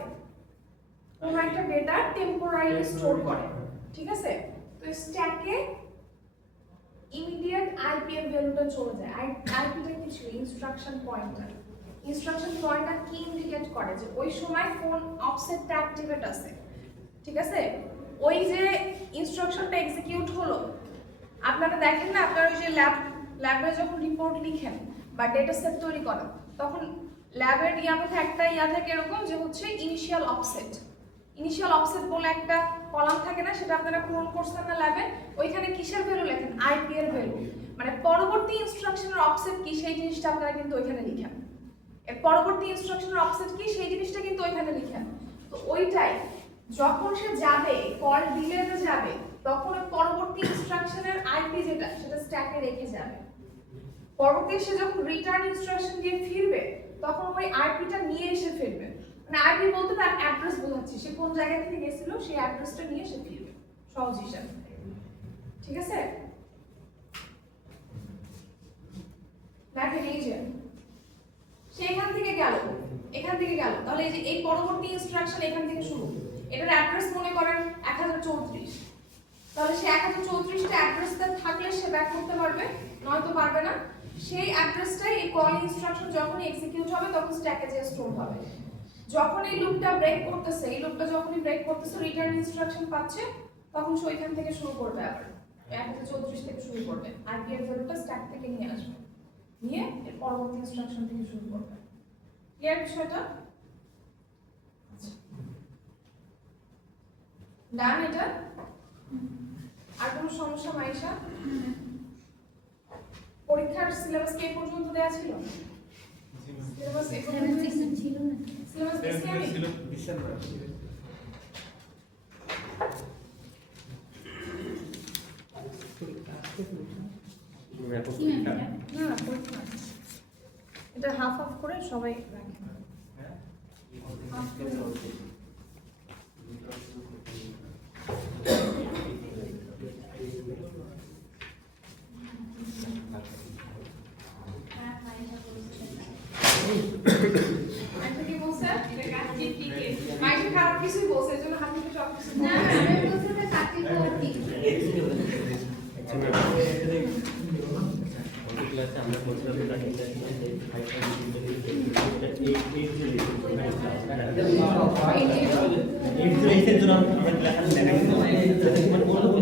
কোনো একটা ডেটা টেম্পোরারিলি স্টোর করে, ঠিক আছে? তো স্ট্যাকে ইমিডিয়েট আইপি এর ভ্যালুটা চলে যায়। আইপিটা কি ছিল? Instruction pointer. ইনস্ট্রাকশন পয়েন্টার কি ইন্ডিকেট করে? যে ওই সময় কোন অফসেটটা অ্যাক্টিভেট আছে, ঠিক আছে? ওই যে ইনস্ট্রাকশনটা এক্সিকিউট হলো, আপনারা দেখেন না, আপনারা ওই যে ল্যাবে যখন রিপোর্ট লিখেন বা ডেটা সেট তৈরি করেন, তখন ল্যাবের মধ্যে একটা থাকে এরকম যে হচ্ছে ইনিশিয়াল অফসেট। ইনিশিয়াল অফসেট বলে একটা কলাম থাকে না? সেটা আপনারা পূরণ করছেন না ল্যাবে? ওইখানে কিসের ভ্যালু লেখেন? আইপি এর ভ্যালু। মানে পরবর্তী ইনস্ট্রাকশনের অফসেট কি সেই জিনিসটা আপনারা কিন্তু ওইখানে লিখেন। এর পরবর্তী ইনস্ট্রাকশনের অফসেট কি সেই জিনিসটা কিন্তু ওইখানে লিখেন। তো ওইটাই যখন সে যাবে কল ডিলেতে যাবে, তখন ওই পরবর্তী ইনস্ট্রাকশনের আইপি যেটা সেটা স্ট্যাকে রেখে যাবে। পরবর্তী সে যখন রিটার্ন ইনস্ট্রাকশন দিয়ে ফিরবে তখন ওই আইপিটা নিয়ে এসে ফিরবে। মানে আইপি বলতে তার অ্যাড্রেস বোঝাচ্ছি, সে কোন জায়গা থেকে গেছিল সেই অ্যাড্রেসটা নিয়ে সে ফিরবে, সহজ হিসাব। ঠিক আছে? দেখেন এই যে সেখান থেকে গেল, এখান থেকে গেল, তাহলে এই যে এই পরবর্তী ইনস্ট্রাকশন এখান থেকে শুরু। এটার অ্যাড্রেস মনে করেন 1034, তাহলে সে 1034টা অ্যাড্রেসটা থাকলে সে ব্যাক করতে পারবে, নয়তো পারবে না। সেই অ্যাড্রেসটাই এই কল ইনস্ট্রাকশন যখনই এক্সিকিউট হবে তখন স্ট্যাকে যে স্টোর হবে। যখন এই লুপটা ব্রেক করতেছে, এই লুপটা যখনই ব্রেক করতেছে রিটার্ন ইনস্ট্রাকশন পাচ্ছে, তখন সে ওইখান থেকে শুরু করবে, আবার 1034 থেকে শুরু করবে, আইপিএর ভ্যালুটা স্ট্যাক থেকে নিয়ে আসবে, নিয়ে এর পরবর্তী ইনস্ট্রাকশন থেকে শুরু করবে। ক্লিয়ার বিষয়টা? ডান এটা? আর কোনো সমস্যা মাইশা? পরীক্ষার সিলেবাস কে পর্যন্ত দেয়া ছিল? সিলেবাস এখন ছিল না। সিলেবাস দিছি আমি? ডিসেম্বর কি ম্যাম? না না পরীক্ষা না। এটা হাফ হাফ করে সবাই রাখে। হাফ করে আচ্ছা কি বলছে? এটা কাজ কি মাইশা খারাপ কিছুই বলছে, এজন্য হাত থেকে সব কিছু না আমি বলছি যে চাকরি করা ঠিক। ক্লাসে আমরা বলছিলাম যে এইটের জন্য আমরা ক্লাসে দেখাইছি মানে বলবো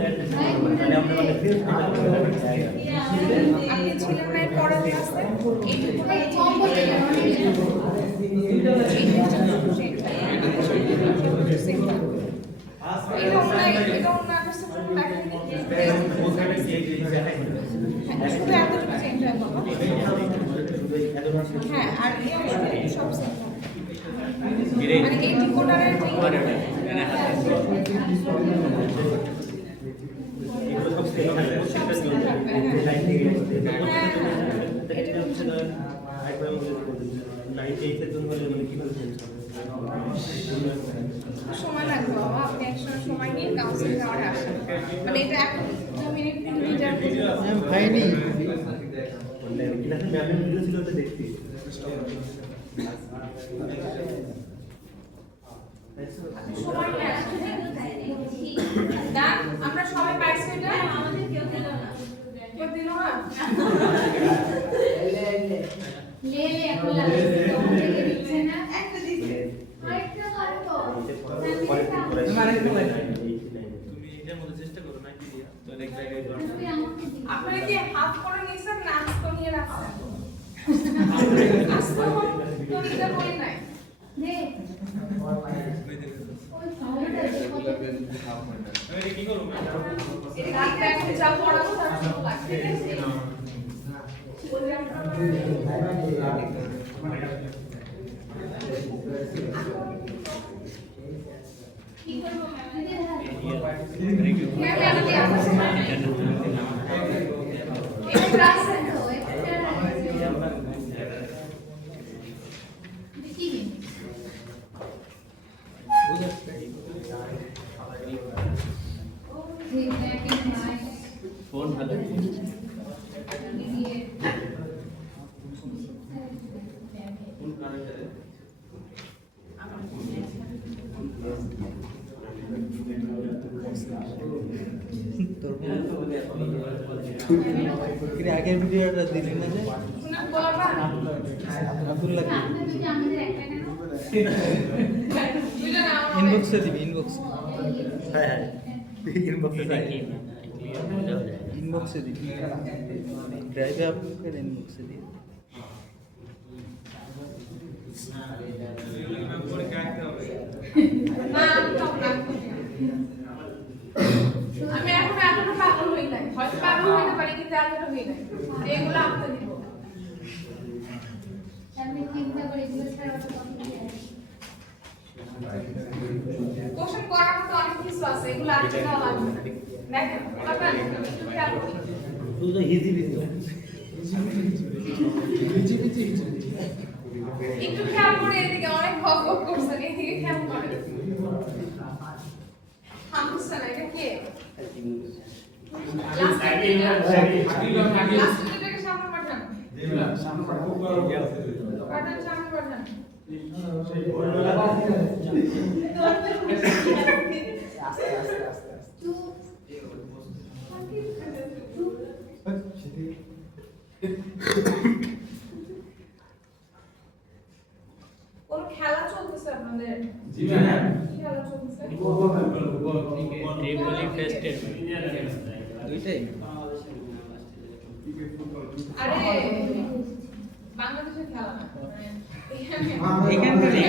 তাহলে আমরা মানে আপনি ছিলেন না পরের ক্লাসে এইটুকু কম বলতে এটা অন্য আসছে কোনো দেখেনি। শুধু এতটুকু চেঞ্জ হয় বাবা। হ্যাঁ আর এই অংশটা সব সেম মানে এই ডিকোডারের যে সময় লাগবে বাবা, আপনি একসময় সময় নিয়ে কাউন্সিলিং আওয়ারে আসেন। মানে এটা এখন 2 মিনিট 3 মিনিটের হয়নি। ক্লাসে ম্যামের ভিডিও ছিল তো দেখছি সময় নিয়ে আসেন। ডান, আমরা সবাই পাইছি এটা? আমাদের কেউ দিল না। কেউ দিল না? লে এখন লাগে তোমাদের দিচ্ছে না। একটা দিচ্ছে। আরেকটা করো তো। তুমি এটার মধ্যে চেষ্টা করো না কি দিয়া তো এক জায়গায় করো। তুমি আমাকে দিও। আপনারা কি হাফ করে নিছেন না আস্ত নিয়ে রাখছেন? আস্ত তো নিতে বলি নাই। দে। ওই সাউন্ডটা কত আমি এটা কি করব ম্যাডাম? এটা রাখতে এখন যা পড়াবো তার জন্য লাগবে। ঠিক আছে? কি করব ম্যাম? এটা ক্লাস সেন্টার। তো একটা কি দিন? এই ব্যাকিং মাই ফোন ভালো দিয়ে কোন কানেক্টরে কিন্তু আগের ভিডিওটা দিলি না যে শুনে বলবা আব্দুল্লাহ না আপনি যদি আমাদের একটা কেন দুইটা নাম ইনবক্সে দিবি ইনবক্সে হ্যাঁ হ্যাঁ ইনবক্সে যাই ইনবক্সে দিবি ড্রাইভে আপলোড করে ইনবক্সে দিবি এগুলো কি ম্যাম পরীক্ষা রাখতে হবে? না আমি তো আমি এখনো পাগল হই নাই, হয়তো পাগল হইতে পারি কিন্তু এখনো হই নাই। এগুলো আনতে দিব। আমি চিন্তা করি এগুলো ছাড়া অত কথা বলি না। কোশ্চেন করার মতো অনেক কিছু আছে, এগুলো আনতে দেওয়া লাগবে না। দেখেন ওটা একটু খেয়াল করুন। তুই তো হিজি দিছো একটু খেয়াল করে এদিকে অনেক ভক ভক করছেন, এদিকে খেয়াল করেন। হামসা না এটা কে? লাস্ট মিনিটটাকে সামনে পাঠান। পাঠান সামনে পাঠান কোন খেলা চলতেছে আপনাদের? জি ম্যাম। কি খেলা চলতেছে? টেবলি ফেস্টের দুইটাই আরে বাংলাদেশের খেলা না এখানকারই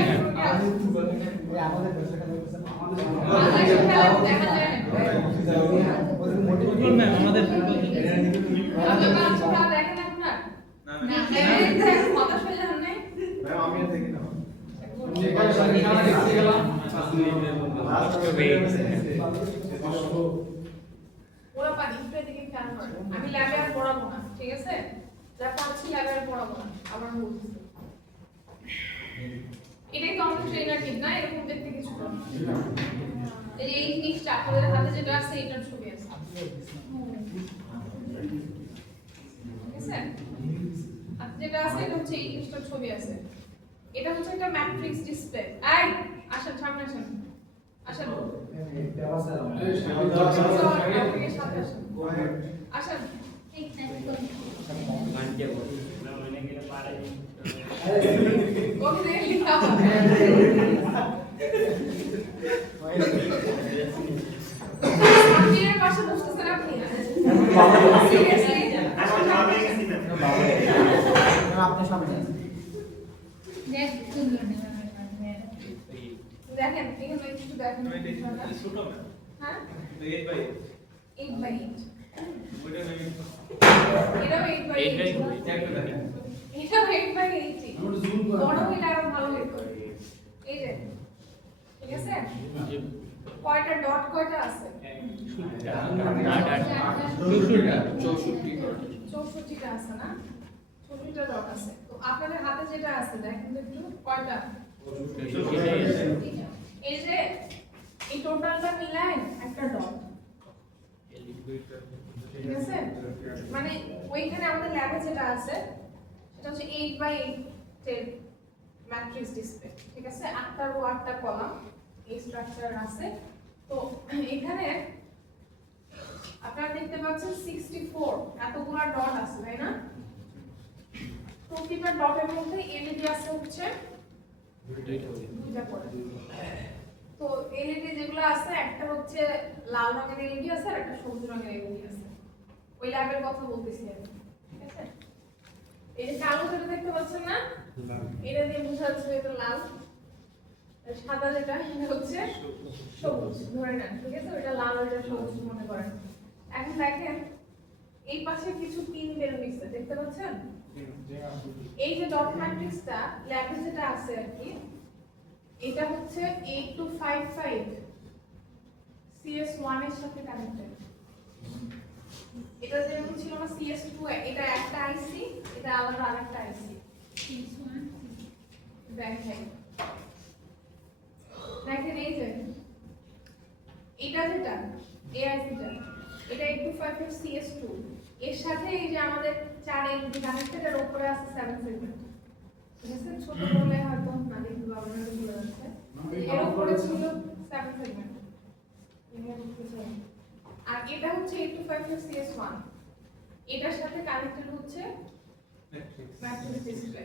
বাংলাদেশের খেলা দেখা যায় না। ফুটবল ম্যাম আমাদের ফুটবল আপনার বাংলাদেশের খেলা দেখেন আপনার? না দেখেন, হতাশ হয়ে যান নাই? ওরা পানি স্প্রে দিকে খেয়াল করে। আমি ল্যাবে আর পড়াবো না, ঠিক আছে? যা পড়াচ্ছি ল্যাবে আর পড়াবো না, আবার বলছি। এটাই তো আমাদের ট্রেনার ঠিক না, এরকম দেখতে কিছু না। এই যে এই জিনিসটা আপনাদের হাতে যেটা আছে এটার ছবি আছে, ঠিক আছে? হাতে যেটা আছে এটা হচ্ছে এই জিনিসটার ছবি আছে। এটা হচ্ছে একটা ম্যাট্রিক্স ডিসপ্লে। এই আসেন সামনে আসেন, আসেন আসেন। ঠিক আছে ওকে লিখা সামনের পাশে বসতেছেন আপনি? সিরিয়াসলি দেখ সুন্দর না দেখেন এখানে একটু দেখেন। ছোট না হ্যাঁ 8 8 by 8 by 8 ওইটা মেবি এটাও 8 by 8 একটা দেখেন এটাও 8 by 8 বড় হইলে আরো ভালো হতো। এই যে ঠিক আছে, কয়টা ডট কয়টা আছে? 64টা আছে না? 64টা ডট আছে। তো আপনাদের হাতে যেটা আছে দেখেন তো একটু কয়টা? এই যে এই টোটালটা মিলায় একটা ডট, ঠিক আছে? মানে ওইখানে আমাদের ল্যাবে যেটা আছে সেটা হচ্ছে 8 by 8 এর ম্যাট্রিক্স ডিসপ্লে, ঠিক আছে? 8টা রো 8টা কলাম এই স্ট্রাকচার আছে। তো এখানে আপনারা দেখতে পাচ্ছেন 64 এতগুলা ডট আছে, তাই না? প্রতিটা ডটের মধ্যে এলইডি আছে হচ্ছে দুইটা করে। তো এলইডি যেগুলো আছে একটা হচ্ছে লাল রঙের এলইডি আছে আর একটা সবুজ রঙের এলইডি আছে। ওই ল্যাবের কথা বলতেছি আমি, ঠিক আছে? এই যে কালো যেটা দেখতে পাচ্ছেন না, এটা দিয়ে বোঝা যাচ্ছে এটা লাল, আর সাদা যেটা এটা হচ্ছে সবুজ ধরে নেন, ঠিক আছে? ওটা লাল আর এটা সবুজ মনে করেন। এখন দেখেন এই পাশে কিছু পিন বের হইছে, দেখতে পাচ্ছেন? এই যে ডট ম্যাট্রিক্সটা ল্যাবে যেটা আছে আর কি, এটা হচ্ছে 8255 CS1 এর সাথে কানেক্টেড। এটা যেমন ছিল না CS2, এটা একটা আইসি, এটা আলাদা আরেকটা আইসি। দেখেন দেখেন এই যে এটা যেটা এই আইসিটা, এটা 8255 CS2 এর সাথে এই যে আমাদের 4 এলইডি কানেক্টেড, এর উপরে আছে 7 সেগমেন্ট, ঠিক আছে? ছোট বলে হয়তো না দেখতে পাবেন না, ভুলে যাচ্ছে। এর উপরে ছিল 7 সেগমেন্ট, আর এটা হচ্ছে 8255 CS1, এটার সাথে কানেক্টেড হচ্ছে ম্যাট্রিক্স ডিসপ্লে,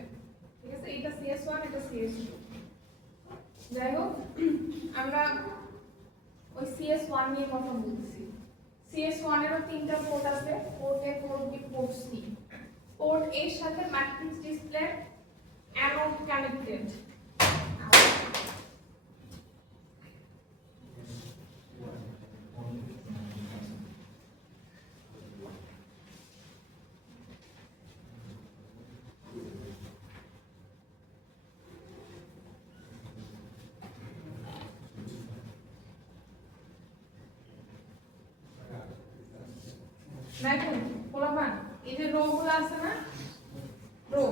ঠিক আছে? এটা CS1 এটা CS2। যাই হোক, আমরা ওই CS1 নিয়ে কথা বলছি। CS1 এরও 3টা পোর্ট আছে, port A, port B, port C। Port A এর সাথে ম্যাট্রিক্স ডিসপ্লে অ্যানোড কানেক্টেড। দেখুন পোলাপান, এই যে রো গুলো আছে না, রো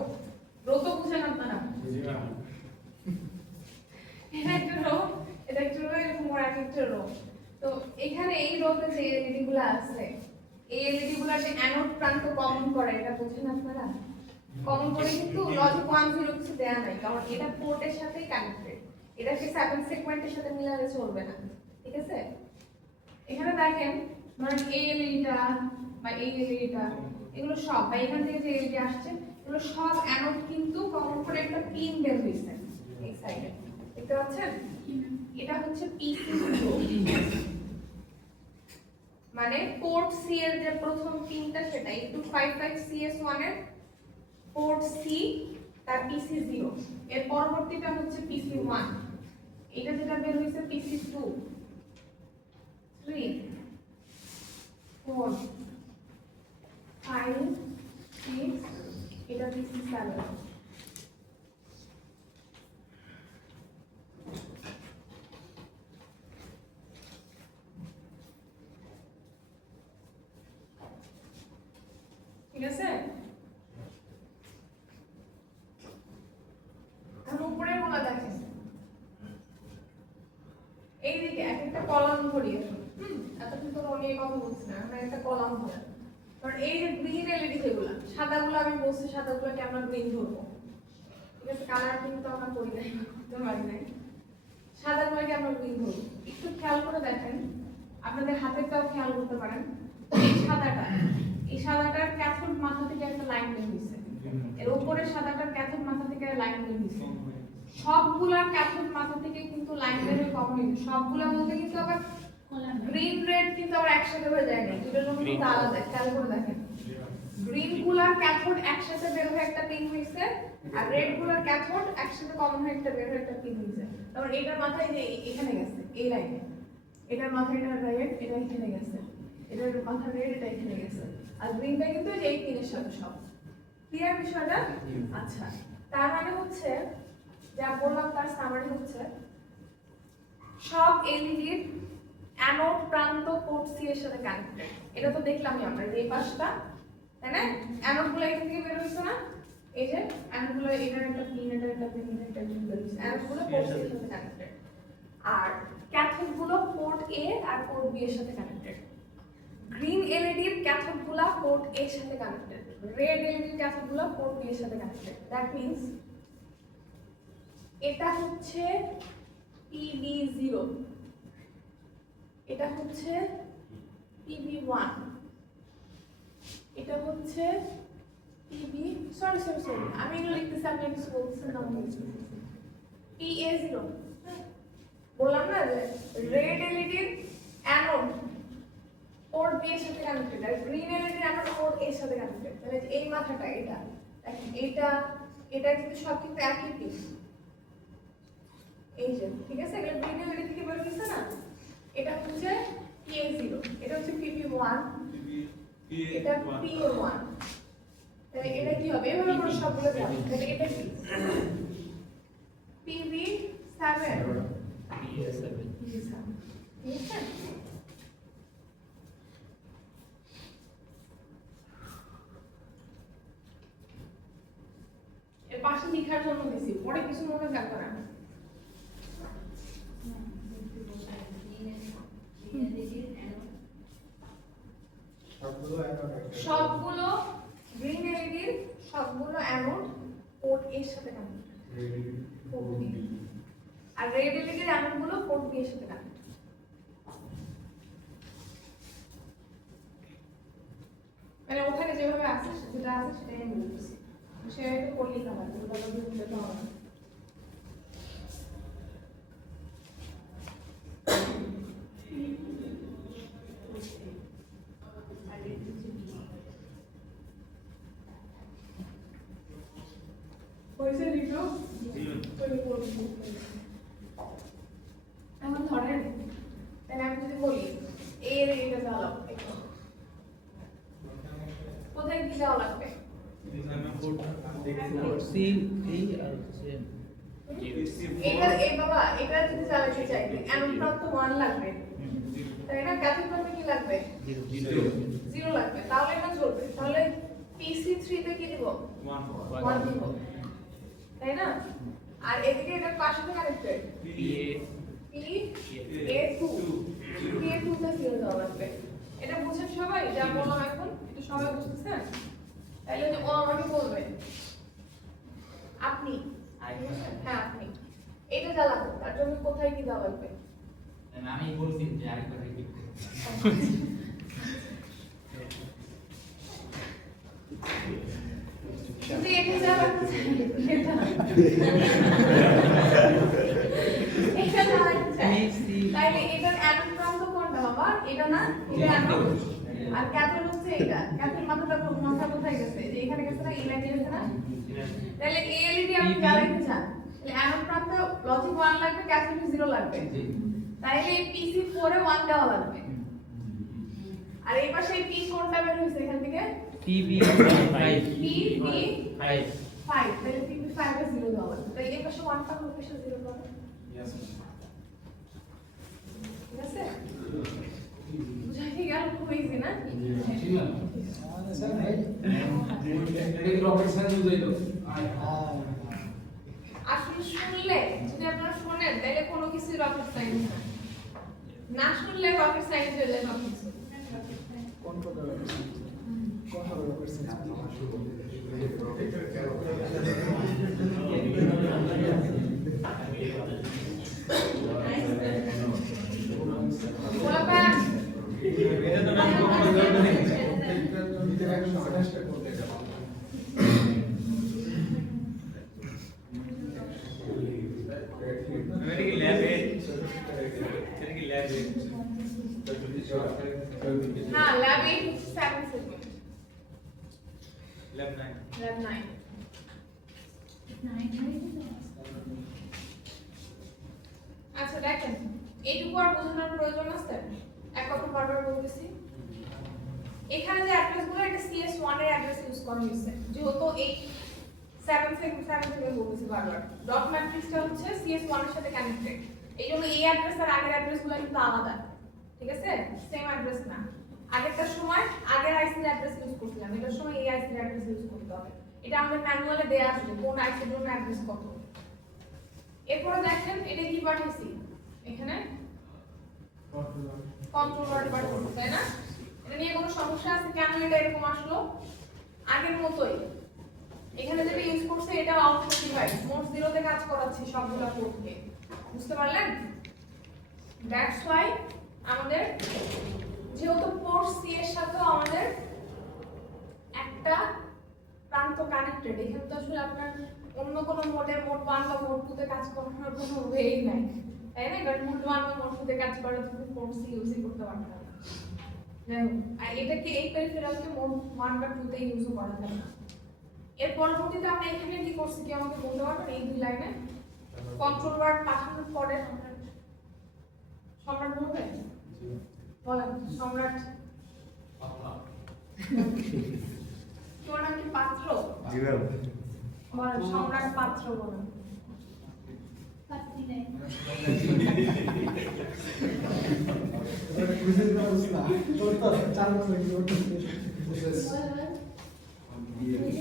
রো তো বুঝেন আপনারা? এটা একটা রো, এটা একটা রো, এরকম আর একটা রো। তো এখানে এই রোতে যে এলইডি গুলো আছে, এই এলইডি গুলো যে অ্যানোড প্রান্ত কমন করে, এটা বুঝেন আপনারা? কমন করে কিন্তু লজিক 1 0 কিছু দেয়া নাই, কারণ এটা পোর্টের সাথেই কানেক্টেড। এটাকে 7 সেগমেন্টের সাথে মিলালে চলবে না, ঠিক আছে? এখানে দেখেন ধরেন এই এলইডিটা বা এই এলইডিটা, এগুলো সব বা এখান থেকে যে এলইডি আসছে এগুলো সব অ্যানোড কিন্তু কমন করে একটা পিন বের হয়েছে এই সাইডে, দেখতে পাচ্ছেন? এটা হচ্ছে পিসি, মানে পোর্ট সি এর যে প্রথম পিনটা সেটা 8255 CS1 এর পোর্ট সি, তার পিসি 0, এর পরবর্তীটা হচ্ছে পিসি 1, এটা যেটা বের হইছে পিসি 2 3 4 5 6, এটা পিসি 7। ঠিক আছে? এখন উপরে গুলো দেখেন, এইদিকে এক একটা কলাম ধরিয়ে এতক্ষণ তো অনেক কথা বলছি না, আমরা একটা কলাম ধরেন। কারণ এই যে গ্রিন এলইডি যেগুলো, সাদাগুলো আমি বলছি সাদাগুলোকে আমরা গ্রিন ধরবো, ঠিক আছে? কালার কিন্তু আমরা করি নাই, করতে পারি নাই, সাদাগুলোকে আমরা গ্রিন ধরবো। একটু খেয়াল করে দেখেন, আপনাদের হাতেরটাও খেয়াল করতে পারেন। এই সাদাটার ক্যাথোড মাথা থেকে একটা লাইন বের হইছে, এর উপরে সাদাটার ক্যাথোড মাথা থেকে লাইন বের হইছে। সবগুলা ক্যাথোড মাথা থেকে কিন্তু লাইন বের হয়ে কমন হইছে, সবগুলা বলতে কিন্তু আবার গ্রিন রেড কিন্তু আবার একসাথে হয়ে যায় না, দুটোর জন্য কিন্তু আলাদা। খেয়াল করে দেখেন, গ্রিন গুলার ক্যাথোড একসাথে বের হয়ে একটা পিন হইছে, আর রেড গুলার ক্যাথোড একসাথে কমন হয়ে একটা বের হয়ে একটা পিন হইছে। তারপর এটার মাথায় যে এখানে গেছে এই লাইনে, এটার মাথায় এটা রেড, এটা এখানে গেছে, এটার মাথা রেড, এটা এখানে গেছে, আর গ্রিনটা কিন্তু এই পিনের সাথে সব। ক্লিয়ার বিষয়টা? আচ্ছা, তার মানে হচ্ছে যা বললাম তার সামারি হচ্ছে সব এলইডির অ্যানোড প্রান্ত পোর্ট সি এর সাথে কানেক্টেড। এটা তো দেখলামই আমরা যে এই পাশটা, তাই না? অ্যানোড গুলো এখান থেকে বের হইছে না, এই যে অ্যানোড গুলো, এটার একটা পিন, এটার একটা পিন, এটা পিন বের হইছে, অ্যানোড গুলো পোর্ট সি এর সাথে কানেক্টেড। আর ক্যাথোড গুলো পোর্ট এ আর পোর্ট বি এর সাথে কানেক্টেড। গ্রিন এলইডির ক্যাথোড গুলো পোর্ট এ এর সাথে কানেক্টেড, রেড এলইডির ক্যাথোড গুলো পোর্ট বি এর সাথে কানেক্টেড। দ্যাট মিন্স এটা হচ্ছে PB0, এটা হচ্ছে PB1, এটা হচ্ছে সরি আমি এগুলো লিখতেছি, আপনি কিছু বলতেছেন না, PA0। বললাম না যে রেড এলইডির অ্যানোড পোর্ট বি এর সাথে কানেক্টেড, আর গ্রিন এলইডির অ্যানোড পোর্ট এর সাথে কানেক্টেড। তাহলে এই মাথাটা এটা দেখেন, এটা কিন্তু সব কিন্তু একই পিস, এই যে, ঠিক আছে? এগুলো গ্রিন এলইডি থেকে বের হইছে না, এটা হচ্ছে PA0, এটা হচ্ছে PB1, এটা PA1। তাহলে এটা কি হবে? এভাবে করে সবগুলো যাবে। তাহলে এটা কি? PB7, ঠিক আছে? এর পাশে লেখার জন্য দিছি, পরে কিছু মনে রাখবে না। সবগুলো গ্রিন এলইডির সবগুলো অ্যানোড পোর্ট এর সাথে কানেক্টেড, পোর্ট বি, আর রেড এলইডির অ্যানোড গুলো পোর্ট বি এর সাথে কানেক্টেড। মানে ওখানে যেভাবে আছে, যেটা আছে সেটাই আমি বলতেছি, সেটা একটু করলেই হবে, ওটা বুঝতে তো হবে। হয়েছে লিখো, এখন ধরেন, তাহলে আমি যদি বলি এর এটা চালাও, কোথায় কি যাওয়া লাগবে? সি এই আর সেম এটা এই বাবা, এটা যদি চালাতে চাই অ্যানোড প্রান্ত 1 লাগবে, তাই না? ক্যাথোড প্রান্ত কি লাগবে? 0 লাগবে, তাহলে এটা চলবে। তাহলে PC3 তে কি দিব? 1 দিব, তাই না? আর এদিকে এটা পাশে তো কানেক্টেড PA2 তে 0 দেওয়া লাগবে। এটা বুঝেন সবাই যা বললাম এখন? এটা সবাই বুঝতেছেন? তাহলে ও আমাকে বলবে আপনি হ্যাঁ আপনি এটা জ্বালাবো তার জন্য কোথায় কি দেওয়া লাগবে আমি বলছি যে আরেকবার রিপিট যদি এটা জ্বালাতে চাই এটা জ্বালাতে চাই তাহলে এটার অ্যানোড প্রান্ত কোনটা বাবা এটা না এটা অ্যানোড আর ক্যাথোড হচ্ছে এটা ক্যাথোড মাথা কোথায় গেছে যে এখানে গেছে না এই লাইনে গেছে না তাহলে এই এলইডি আপনি জ্বালাতে চান তাহলে অ্যানোড প্রান্তে লজিক 1 লাগবে ক্যাথোড 0 লাগবে তাহলে এই পিসি 4 এ 1 দেওয়া লাগবে আর এই পাশে এই পিন কোনটা বের হইছে এখান থেকে টিভি 5 5 তাহলে পিন 5 এ 0 দেওয়া লাগবে তাহলে এই পাশে 1 পাবো পাশে 0 পাবো ঠিক আছে বুঝাই কি গেল খুব ইজি না আসলে শুনলে যদি আপনারা শুনেন তাহলে কোনো কিছু রকেট সায়েন্স না শুনলে রকেট সায়েন্স হয়ে যায় সবকিছু গোলাপান এটা তো আমি কখনো করব না मेरे की लैब है मेरे की लैब है हाँ लैब 8 7 सेगमेंट लैब 9 लैब 9 আচ্ছা দেখেন এইটুকু আর বোঝানোর প্রয়োজন আছে এক কথা বারবার বলতেছি এখানে যে অ্যাড্রেসগুলো এটা CS1 এর অ্যাড্রেস ইউজ করা হয়েছে যেহেতু এই 7 থেকে বলতেছি বারবার ডট ম্যাট্রিক্সটা হচ্ছে CS1 এর সাথে কানেক্টেড এইজন্য এই অ্যাড্রেস আর আগের অ্যাড্রেসগুলো কিন্তু আলাদা ঠিক আছে সেম অ্যাড্রেস না আগেরটার সময় আগের আইসির অ্যাড্রেস ইউজ করছিলাম এটার সময় এই আইসির অ্যাড্রেস ইউজ করতে হবে এটা আমাদের ম্যানুয়ালে দেয়া আছে কোন আইসির জন্য অ্যাড্রেস কত এরপরে দেখেন এটা কি পাঠাইছি এখানে কন্ট্রোলার পাঠাবো তাই না এটা নিয়ে কোনো সমস্যা আছে কেন এটা এরকম আসলো আগের মতোই এখানে যেটা ইউজ করছে এটা আউটপুট ডিভাইস মোড 0 তে কাজ করাচ্ছি সবগুলো পোর্টকে বুঝতে পারলেন দ্যাটস ওয়াই আমাদের যেহেতু পোর্ট সি এর সাথে আমাদের একটা প্রান্ত কানেক্টেড এখানে তো আসলে আপনার অন্য কোনো মোডে মোড 1 বা মোড 2 তে কাজ করার কোনো ওয়েই নাই তাই না কারণ মোড 1 বা মোড 2 তে কাজ করার জন্য পোর্ট সি ইউজ করতে পারবেন না আর এটাকে এই পেরিফেরালকে মোড 1 বা 2 তে ইউজ করা যায় না এর পরবর্তীতে আমরা এখানে কি করছি কি আমাকে বলতে পারবেন এই দুই লাইনে কন্ট্রোল ওয়ার্ড পাঠানোর পরে সম্রাট বলবে বলেন সম্রাট তোমার নাম কি পাত্র জি ম্যাম বলেন সম্রাট পাত্র বলেন পাত্রী নাই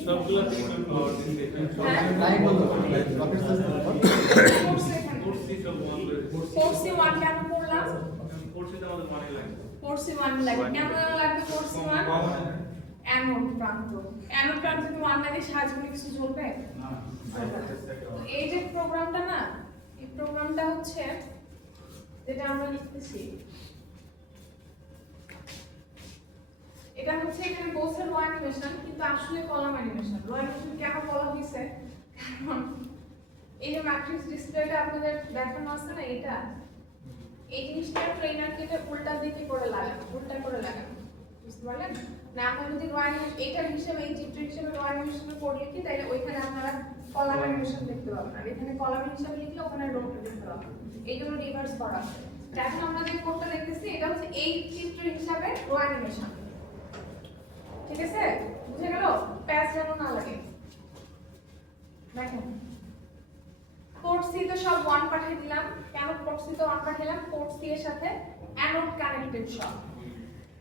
সবগুলো সিস্টেম পাওয়ার দিতে কোর্সি সব বন্ধ করে কোর্সি 1 কেন পড়লাম কোর্সিতে আমাদের মানে লাগে কোর্সি 1 লাগে কেন লাগবে কোর্সি 1 অ্যানোড প্রান্ত অ্যানোড প্রান্ত যদি 1 লাগে সারাজীবনে কিছু চলবে না এই যে প্রোগ্রামটা না এই প্রোগ্রামটা হচ্ছে যেটা আমরা লিখতেছি এটা হচ্ছে এখানে বলছে র অ্যানিমেশন কিন্তু আসলে কলাম অ্যানিমেশন র অ্যানিমেশন কেন বলা হয়েছে কারণ এই যে ম্যাট্রিক্স ডিসপ্লেটা আপনাদের দেখানো আছে না এটা এই জিনিসটা ট্রেনারকে এটা উল্টা দিকে করে লাগানো উল্টা করে লাগানো বুঝতে পারলেন না আমরা যদি র অ্যানিমেশন এইটার হিসেবে এই চিত্র হিসেবে র অ্যানিমেশনের কোড লিখি তাহলে ওইখানে আপনারা কলাম অ্যানিমেশন দেখতে পাবেন আর এখানে কলাম হিসেবে লিখলে ওখানে রোটা দেখতে পাবেন এই জন্য রিভার্স করা আছে এখন আমরা যে কোডটা দেখতেছি এটা হচ্ছে এই চিত্র হিসাবে র অ্যানিমেশন ঠিক আছে বুঝে গেল প্যাচ যেন না লাগে দেখেন পোর্ট সি তে সব 1 পাঠিয়ে দিলাম কেন পোর্ট সি তে 1 পাঠালাম পোর্ট সি এর সাথে অ্যানোড কানেক্টেড সব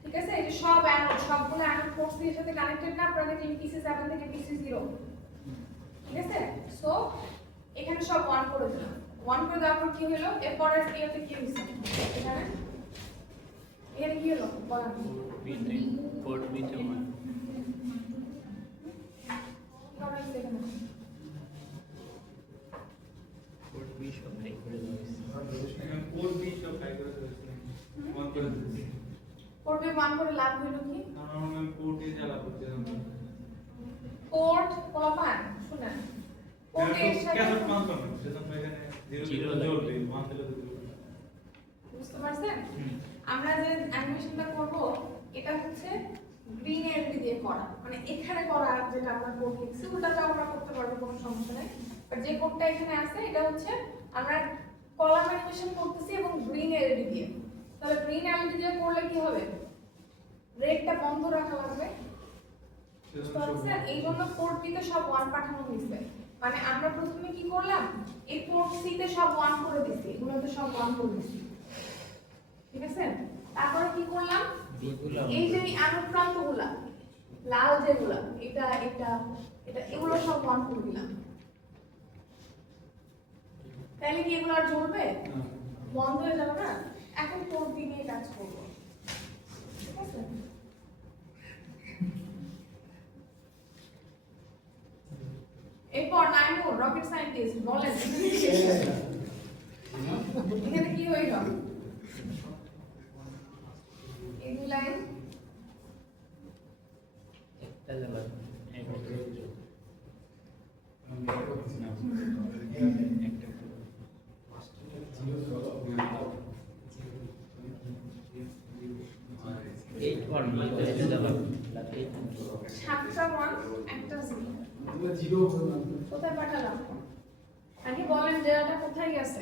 ঠিক আছে এই যে সব অ্যানোড সবগুলো অ্যানোড পোর্ট সি এর সাথে কানেক্টেড না আপনারা দেখলেন পিসি 7 থেকে পিসি 0 ঠিক আছে সো এখানে সব 1 করে দিলাম 1 করে দেওয়ার পর কি হলো এরপরের ইয়েতে কি হইছে এখানে এর কি হলো বলেন পোর্ট বিটা 1 রাখছি এখানে? কোড বি সব হাই করে দেওয়া হয়েছে। কোড বি সব হাই করে দিয়েছে বন্ধ করে দিয়েছে কোর্টে 1 করে লাভ হইলো কি? কারণ আমি কোড এ জ্বালা করতে কোর্ট পোলাপান শুনেন, কোর্টে এর সাথে ক্যাসেট পান করবেন সেজন্য এখানে জিরো জ্বলবে মান দিলে তো জ্বলবে। বুঝতে পারছেন? আমরা যে অ্যানিমেশনটা করব এটা হচ্ছে গ্রিন এলইডি দিয়ে করা, মানে এখানে করা যেটা আমরা কোড লিখছি ওটাও আমরা করতে পারবো, কোনো সমস্যা নেই। বাট যে কোডটা এখানে আছে এটা হচ্ছে আমরা কলাম অ্যানিমেশন করতেছি এবং গ্রিন এলইডি দিয়ে। তাহলে গ্রিন এলইডি দিয়ে করলে কি হবে? রেডটা বন্ধ রাখা লাগবে। বুঝতে পারছেন? এই জন্য কোড বিতে সব 1 পাঠানো হয়েছে। মানে আমরা প্রথমে কি করলাম, এই কোড সি তে সব 1 করে দিছি, এগুলোতে সব 1 করে দিছি, ঠিক আছে? তারপরে কি করলাম, এই যে অনুপ্রান্তগুলা লাল যেগুলা এটা এটা এটা এগুলো সব 1 করে দিলাম। তাহলে কি এগুলো আর জ্বলবে? বন্ধ হয়ে যাবে না? এখন কোড বি নিয়ে কাজ করব, ঠিক আছে? এরপর নাইমুর রকেট সায়েন্টিস্ট বলেন এখানে কি হইল? এই দুই লাইন একটা জ্বালা একটা এই ফর এটা জ্বালা লাগে 7টা 1 একটা 0 কোথায় পাঠালাম? আগে বলেন ডেটাটা কোথায় গেছে?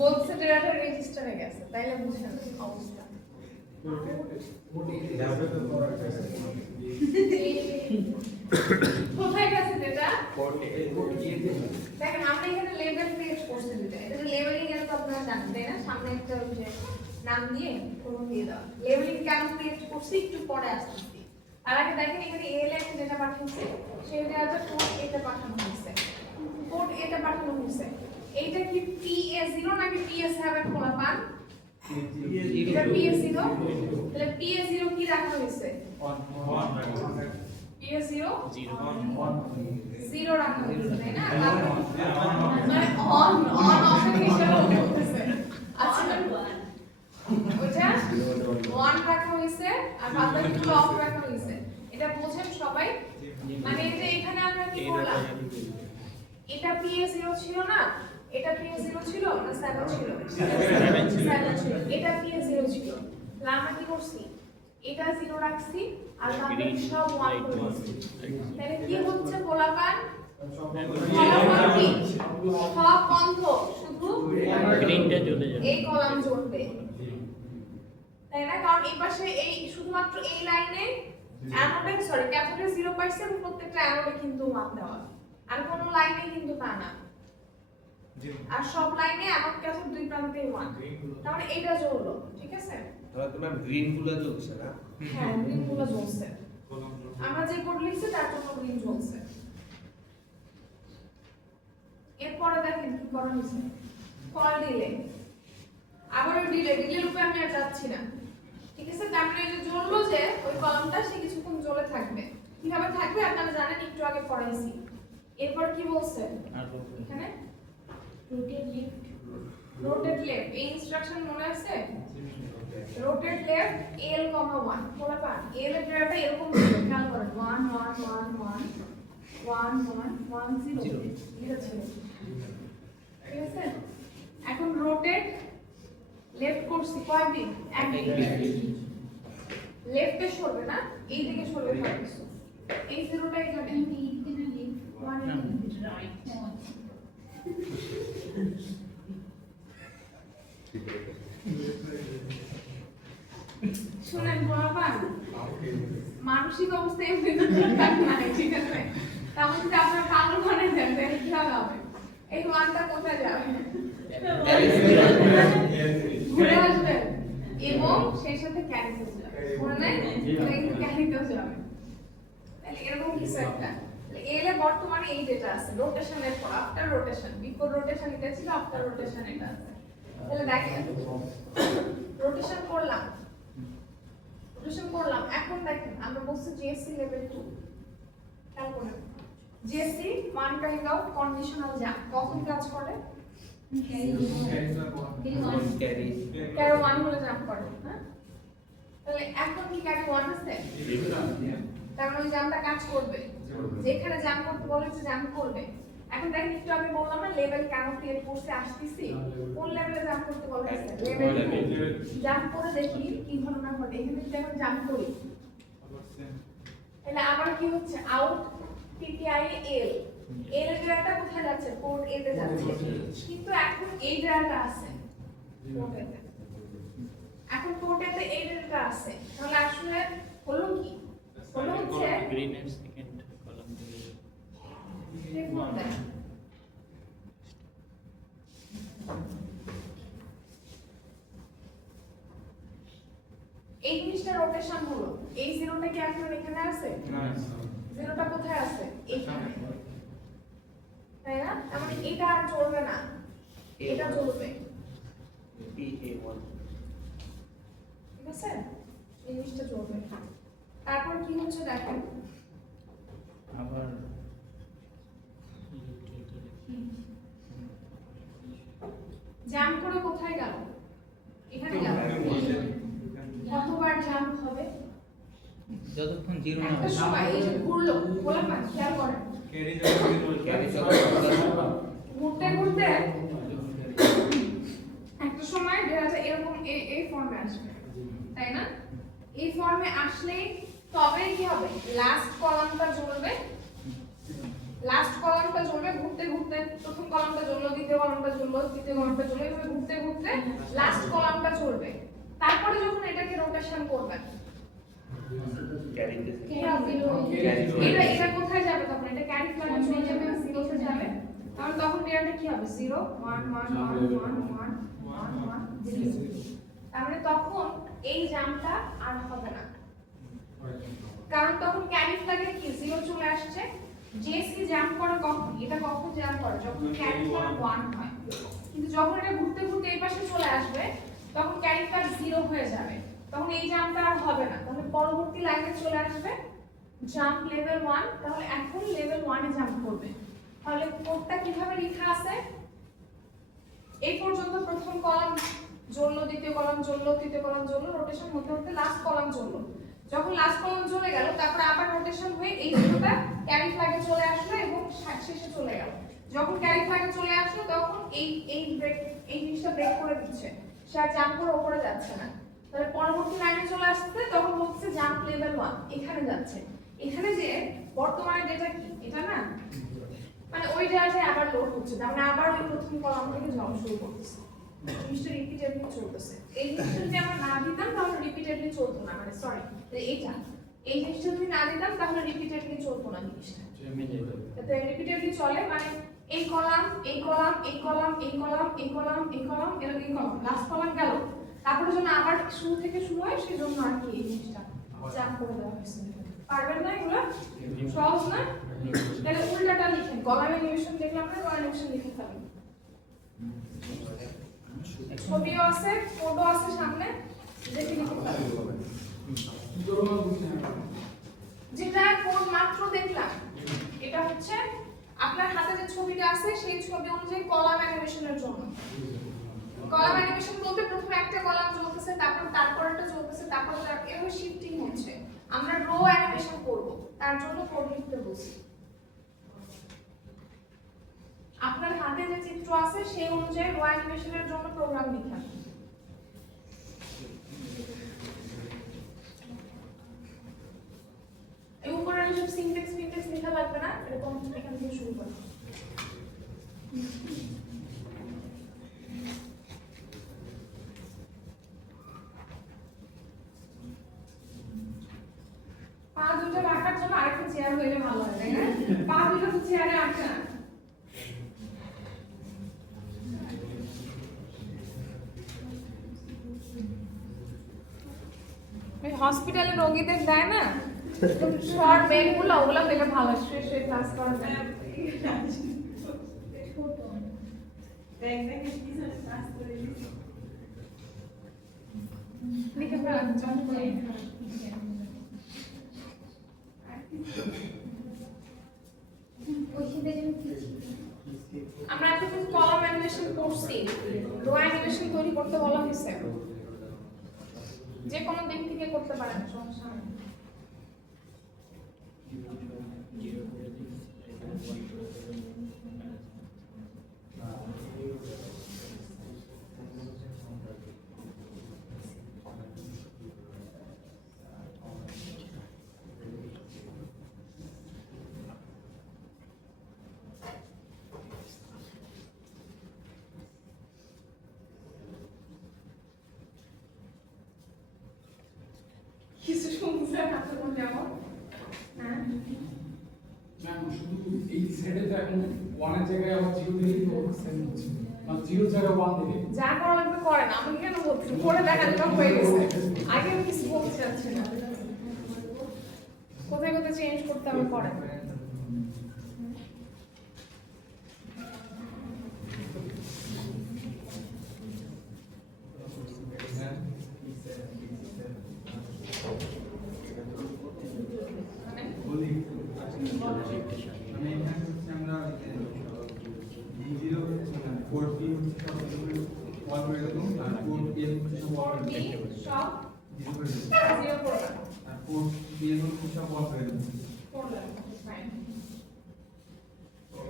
বলছে ডেটাটা রেজিস্টারে গেছে, তাইলে বুঝেন অবস্থা। কোথায় গেছে ডেটা? দেখেন আমরা এখানে লেবেল ক্রিয়েট করছি দুটো, এটা লেবেলিং এর তো আপনারা জানেন তাই না? সামনে একটা ওই যে নাম দিয়ে কোনো দিয়ে দাও। লেবেলিং কেন ক্রিয়েট করছি একটু পরে আসতেছি। আর আগে দেখেন এখানে এল এর যেটা পাঠিয়েছে সেই ডেটাটা কোড এটা পাঠানো হয়েছে, কোড এটা পাঠানো হয়েছে। এইটা কি PA0 নাকি PA7 কোলা পান? এটা PA0, তাহলে PA0 কি রাখা হয়েছে? PA0 0 রাখা হয়েছে তাই না? মানে অন অফ এর হিসাব করতেছে। আচ্ছা ওটা 1 রাখা হয়েছে আর বাকিগুলো অফ রাখা হয়েছে, এটা বোঝেন সবাই? মানে এই যে এখানে আমরা কি করলাম, এটা PA0 ছিল না, এটা PA0 ছিল না 7 ছিল? 7 ছিল। এটা PA0 ছিল, তাহলে আমরা কি করছি, এটা 0 রাখছি আর বাকি সব 1 করে দিচ্ছি। তাহলে কি হচ্ছে পোলাপান? ফলাফল কি? সব বন্ধ, শুধু গ্রিনটা জ্বলে যাবে এই কলাম জ্বলবে, তাই না? কারণ এই পাশে এই শুধুমাত্র এই লাইনে অ্যানোডে সরি ক্যাথোডে 0 পাইছে এবং প্রত্যেকটা অ্যানোডে কিন্তু 1 দেওয়া, আর কোনো লাইনে কিন্তু তা না। আর সব লাইনে অ্যানোড ক্যাথোড দুই প্রান্তে 1, তার মানে এটা জ্বললো, ঠিক আছে? তাহলে তোমার গ্রিন গুলো জ্বলছে না? হ্যাঁ গ্রিন গুলো জ্বলছে, আমরা যে কোড লিখছি তার জন্য গ্রিন জ্বলছে। এরপরে দেখেন কি করা হয়েছে, কল ডিলে, আবার ডিলে রূপে আমি আর যাচ্ছি না, ঠিক আছে? তার মানে এই যে জ্বললো যে ওই কলামটা সে কিছুক্ষণ জ্বলে থাকবে, কিভাবে থাকবে আপনারা জানেন, একটু আগে পড়াইছি। এরপর কি বলছে এখানে, রোটেট লেফট, এই ইনস্ট্রাকশন মনে আছে? রোটেট লেফট L, 1 বলা পান। L এর ডেটা এরকম ছিল, খেয়াল করেন 1 1 1 1 1 1 1 0 এটা ছিল, ঠিক আছে? এখন রোটেট লেফট করছি কয় দিক? এক দিক। লেফটে সরবে না, এই দিকে সরবে সবকিছু। এই জিরোটা এখানে 1 শুনেন বলবান, মানসিক অবস্থা এমনি মানে ঠিক আছে? তাহলে যদি আপনার পাগল বানাই দেন তাহলে কি হবে? এই ওয়ানটা কোথায় যাবে? ঘুরে আসবে এবং সেই সাথে ক্যারিতে যাবে, মনে নাই? ক্যারিতেও যাবে, তাহলে এরকম কিছু একটা। এলে বর্তমানে এই যেটা আছে রোটেশনের পর আফটার রোটেশন, বিফোর রোটেশন এটা ছিল, আফটার রোটেশন এটা আছে। তাহলে দেখেন রোটেশন করলাম, রোটেশন করলাম। এখন দেখেন আমরা বলছি জিএসসি লেভেল 2, খেয়াল করেন GSC one kind of conditional jump কখন কাজ করে? ক্যারি ক্যারো 1 হলে জাম্প করে, হ্যাঁ? তাহলে এখন কি ক্যারো 1 আছে? তার মানে জাম্পটা কাজ করবে, যেখানে জাম্প করতে বলেছে জাম্প করবে। এখন দেখেন একটু আগে বললাম না লেভেল কেন ক্রিয়েট করতে আসতেছি, কোন লেভেলে জাম্প করতে বলেছে? লেভেল জাম্প করে দেখি কি ঘটনা ঘটে। এখানে যদি এখন জাম্প করি তাহলে আবার কি হচ্ছে? আউট টিপিআই এল এর ডেটা কোথায় যাচ্ছে? পোর্ট এ তে যাচ্ছে, কিন্তু এখন এই ডেটা আছে পোর্ট এ তে। এখন পোর্ট এ তে এই ডেটা আছে, তাহলে আসলে হলো কি? হলো হচ্ছে গ্রিন এর সেকেন্ড কলাম দিয়ে এই জিনিসটা রোটেশন হলো। এই জিরোটা কি এখন এখানে আছে? জিরোটা কোথায় আছে? এইখানে, তাই না? তার মানে এটা আর চলবে না, এটা চলবে, PA1 ঠিক আছে? এই জিনিসটা চলবে। তারপর কি হচ্ছে দেখেন, আবার জাম্প করে কোথায় গেল? এখানে গেল। কতবার জাম্প হবে? যতক্ষণ জিরো না একটা সময় এই যে ঘুরলো, বললাম না, খেয়াল করেন ক্যারি যখন ক্যারি ঘুরতে ঘুরতে একটা সময় ডেটাটা এরকম এই ফর্মে আসবে, তাই না? এই ফর্মে আসলেই তবে কি হবে? লাস্ট কলামটা জ্বলবে, লাস্ট কলামটা জ্বলবে, ঘুরতে ঘুরতে প্রথম কলামটা জ্বললো, দ্বিতীয় কলামটা জ্বললো, তৃতীয় কলামটা জ্বললো, এভাবে ঘুরতে ঘুরতে লাস্ট কলামটা চলবে। তারপরে যখন এটাকে রোটেশন করবেন ক্যারিতে এটা এটা কোথায় যাবে? তখন এটা ক্যারি ফ্ল্যাগে চলে যাবে, জিরোতে যাবে। কারণ তখন ডেটাটা কি হবে? 0 1 1 1 1 1 1 1 0। তার মানে তখন এই জাম্পটা আর হবে না, কারণ তখন ক্যারি ফ্ল্যাগে কি 0 চলে আসছে। জেসি জাম্প করে কখন? এটা কখন জাম্প করে? যখন ক্যারি ফ্ল্যাগ 1 হয়। কিন্তু যখন এটা ঘুরতে ঘুরতে এই পাশে চলে আসবে তখন ক্যারি ফ্ল্যাগ 0 হয়ে যাবে, তখন এই জাম্পটা আর হবে না। তাহলে পরবর্তী লাইনে চলে আসবে জাম্প লেভেল 1, তাহলে এখন লেভেল 1 এ জাম্প করবে। তাহলে কোডটা কিভাবে লেখা আছে? এই পর্যন্ত প্রথম কলাম জ্বললো, দ্বিতীয় কলাম জ্বললো, তৃতীয় কলাম জ্বললো, রোটেশন হতে হতে লাস্ট কলাম জ্বললো। যখন লাস্ট কলাম জ্বলে গেল তারপর আবার রোটেশন হয়ে এই জিরোটা ক্যারি ফ্ল্যাগে চলে আসলো এবং শেষে চলে গেল। যখন ক্যারি ফ্ল্যাগে চলে আসলো তখন এই ব্রেক, এই জিনিসটা ব্রেক করে দিচ্ছে, সে আর জাম্প করে উপরে যাচ্ছে না। তাহলে পরবর্তী লাইনে চলে আসছে তখন হচ্ছে জাম্প লেভেল 1 এখানে যাচ্ছে। এখানে যে বর্তমানে ডেটা কি এটা না, মানে ওই জায়গায় আবার লোড হচ্ছে, তার মানে আবার ওই প্রথম কলাম থেকে জমা শুরু করতেছে, জিনিসটা রিপিটেডলি চলতেছে। এই জিনিসটা যদি আমরা না দিতাম তাহলে রিপিটেডলি চলতো না, মানে সরি এইটা, এই জিনিসটা যদি না দিতাম তাহলে রিপিটেডলি চলতো না জিনিসটা। তাতে রিপিটেডলি চলে, মানে এই কলাম এই কলাম এই কলাম এই কলাম এই কলাম এই কলাম এরকম এই কলাম লাস্ট কলাম গেল, তারপরে যেন আবার শুরু থেকে শুরু হয় সেজন্য আর কি এই জিনিসটা জাম্প করে দেওয়া হয়েছে। পারবেন না এগুলো? সহজ না? তাহলে উল্টাটা লিখেন, কলাম অ্যানিমেশন দেখলাম না, কলাম অ্যানিমেশন লিখে ফেলেন। ছবিও আছে, কোডও আছে সামনে, দেখে লিখে ফেলেন। যেটা কোড মাত্র দেখলাম এটা হচ্ছে আপনার হাতে যে ছবিটা আছে সেই ছবি অনুযায়ী কলাম অ্যানিমেশনের জন্য। কলাম অ্যানিমেশন বলতে প্রথমে একটা কলাম চলতেছে, তারপরটা চলতেছে, তারপর এভাবে শিফটিং হচ্ছে। আমরা রো অ্যানিমেশন করব, তার জন্য কোড লিখতে বলছি। আপনার হাতে যে চিত্র আছে সেই অনুযায়ী রো অ্যানিমেশনের জন্য প্রোগ্রাম লিখেন। এই উপরে সব সিনট্যাক্স লেখা লাগবে না, এরকম এখান থেকে শুরু করুন। পা দুটো রাখার জন্য আরেকটা চেয়ার হইলে ভালো হয়, তাই না? পা দুটো তো চেয়ারে আটকে না। ওই হসপিটালে রোগীদের দেয় না শর্ট বেডগুলো, ওগুলো পেলে ভালো, শুয়ে শুয়ে ক্লাস করা যায়। লিখে ফেলা আমরা এতক্ষণ কলাম অ্যানিমেশন করছি, রো অ্যানিমেশন তৈরি করতে বলা হয়েছে। যে কোনো দিক থেকে করতে পারেন, সমস্যা নেই। কিছু শুনছেন আপনার যেমন? হ্যাঁ, ম্যাম শুধু এই সেটে তো এখন 1 এর জায়গায় আবার 0 দিলেই তো সেম হচ্ছে, মানে 0 এর জায়গায় 1 দিলে যা করা লাগবে করেন, আমি কেন বলছি করে দেখা যাবে হয়ে গেছে। আগে আমি কিছু বলতে চাচ্ছি না, কোথায় কোথায় চেঞ্জ করতে হবে করেন। বলি মানে এখানে হচ্ছে আমরা জিরো কোড পি হচ্ছে সব ওয়ান করে দেবো আর কোড পি হচ্ছে সব ওয়ান করে দেবো সব জিরো করে দেবো জিরো করলাম, আর কোড পি হচ্ছে সব ওয়ান করে দেবো করলাম, ফাইন।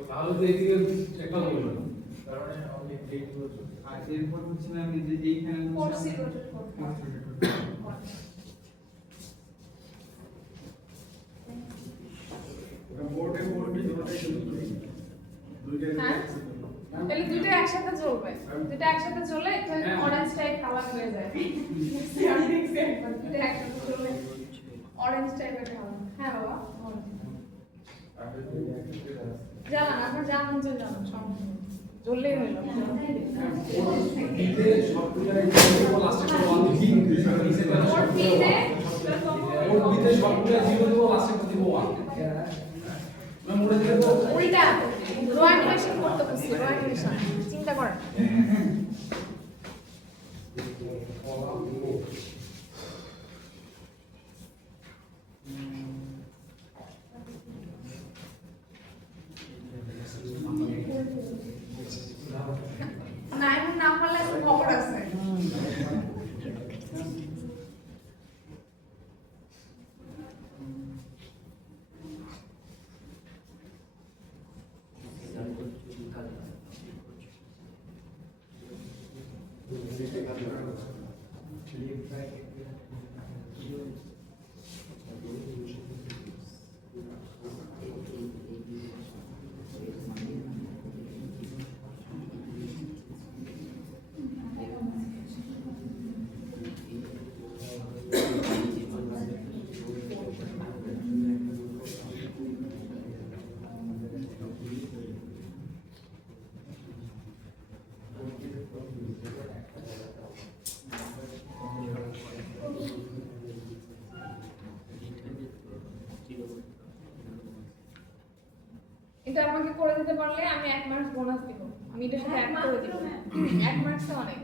তাহলে তো এদিকে একটা বলবো না, কারণ আমি ব্রেক করছি। আর এরপর হচ্ছে না আমি যে এইখানে ফোর্স রোটেট করতে হবে। হ্যাঁ, তাহলে দুটো একসাথে জ্বলবে, দুটো একসাথে জ্বলে একটা অরেঞ্জ টাইপ কালার হয়ে যায়। দুটো একসাথে জ্বলে অরেঞ্জ টাইপের কালার। হ্যাঁ বাবা, জানান আপনার জানান যে জানান, সমস্যা নেই, জ্বললেই হলো। দিতে সবগুলো জিরো লাস্টে করে 1 দিই, ওর দিতে ওর দিতে সবগুলো 0 দেবো, লাস্টে করে দিব 1। ম্যাম ওটা দিলে তো উল্টা রো অ্যানিমেশন করতে বলছি, রো অ্যানিমেশন চিন্তা করেন। না এখন না পারলে এখন খবর আছে। এটা আমাকে করে দিতে পারলে আমি 1 মার্কস বোনাস দিব, আমি এটার সাথে অ্যাড করে দিব। 1 মার্কস তো অনেক।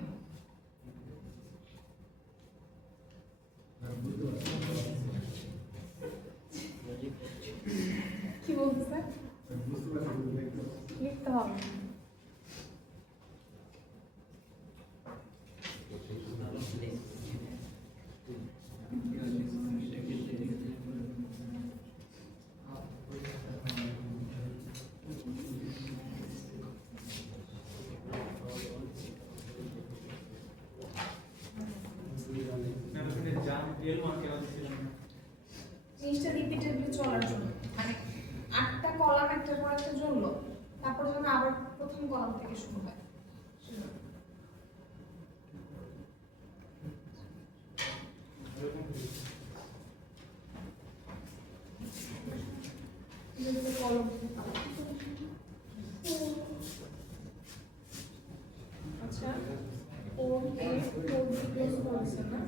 কি বলতে স্যার? লিখতে হবে। জিনিসটা রিপিটেডলি চলার জন্য, মানে 8টা কলাম একটার পর একটা জ্বললো, তারপর যেন আবার প্রথম কলাম থেকে শুরু হয়। কলম আচ্ছা, ও এ ও বি ক্লোজ করেছে না,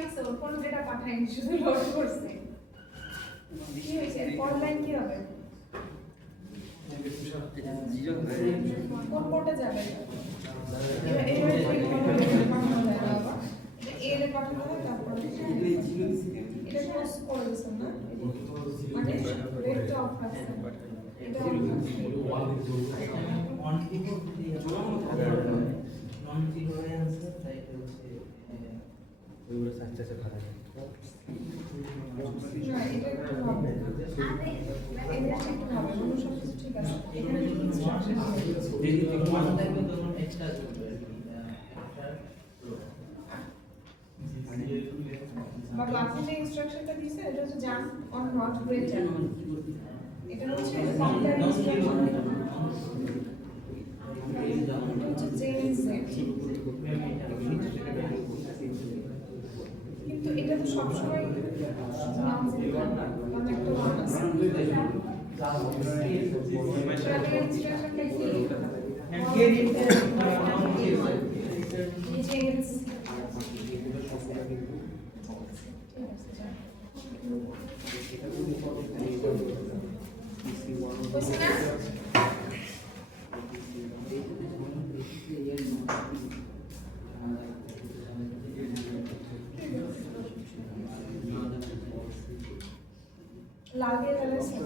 পাইছে ওর কোন ডেটা পাঠায়নি শুধু লোড করছে কি হয়েছে পরের লাইন কি হবে কোন পোর্টে যাবে এবার পাঠানো যায় না বাবা এটা এর পাঠানো হয় তারপর এটা ক্লোজ করে দিছেন না মানে রেট অফ আছে এটা অন কিবোর্ড দিয়ে নন জিরো অ্যান্সার তাই হচ্ছে ওইগুলো সাকসেসের খাতা না এটা একটু হবে এটা একটু হবে অন্য সব কিছু ঠিক আছে এখানে কি ইনস্ট্রাকশন দেখি ওয়ান টাইপের ধরুন এক্সট্রা করবে বাবা আপনি যে ইনস্ট্রাকশনটা দিয়েছেন এটা হচ্ছে jump on not great jump এটা হচ্ছে কম্পেয়ার ইনস্ট্রাকশন এটা হচ্ছে চেইন সেট কিন্তু এটা তো সবসময় নন জিরো মানে একটা ওয়ান আছে স্ট্র্যাটেজি ইনস্ট্রাকশনটা কি and get it চেইনস বুঝছেন না লাগিয়ে ফেলেছেন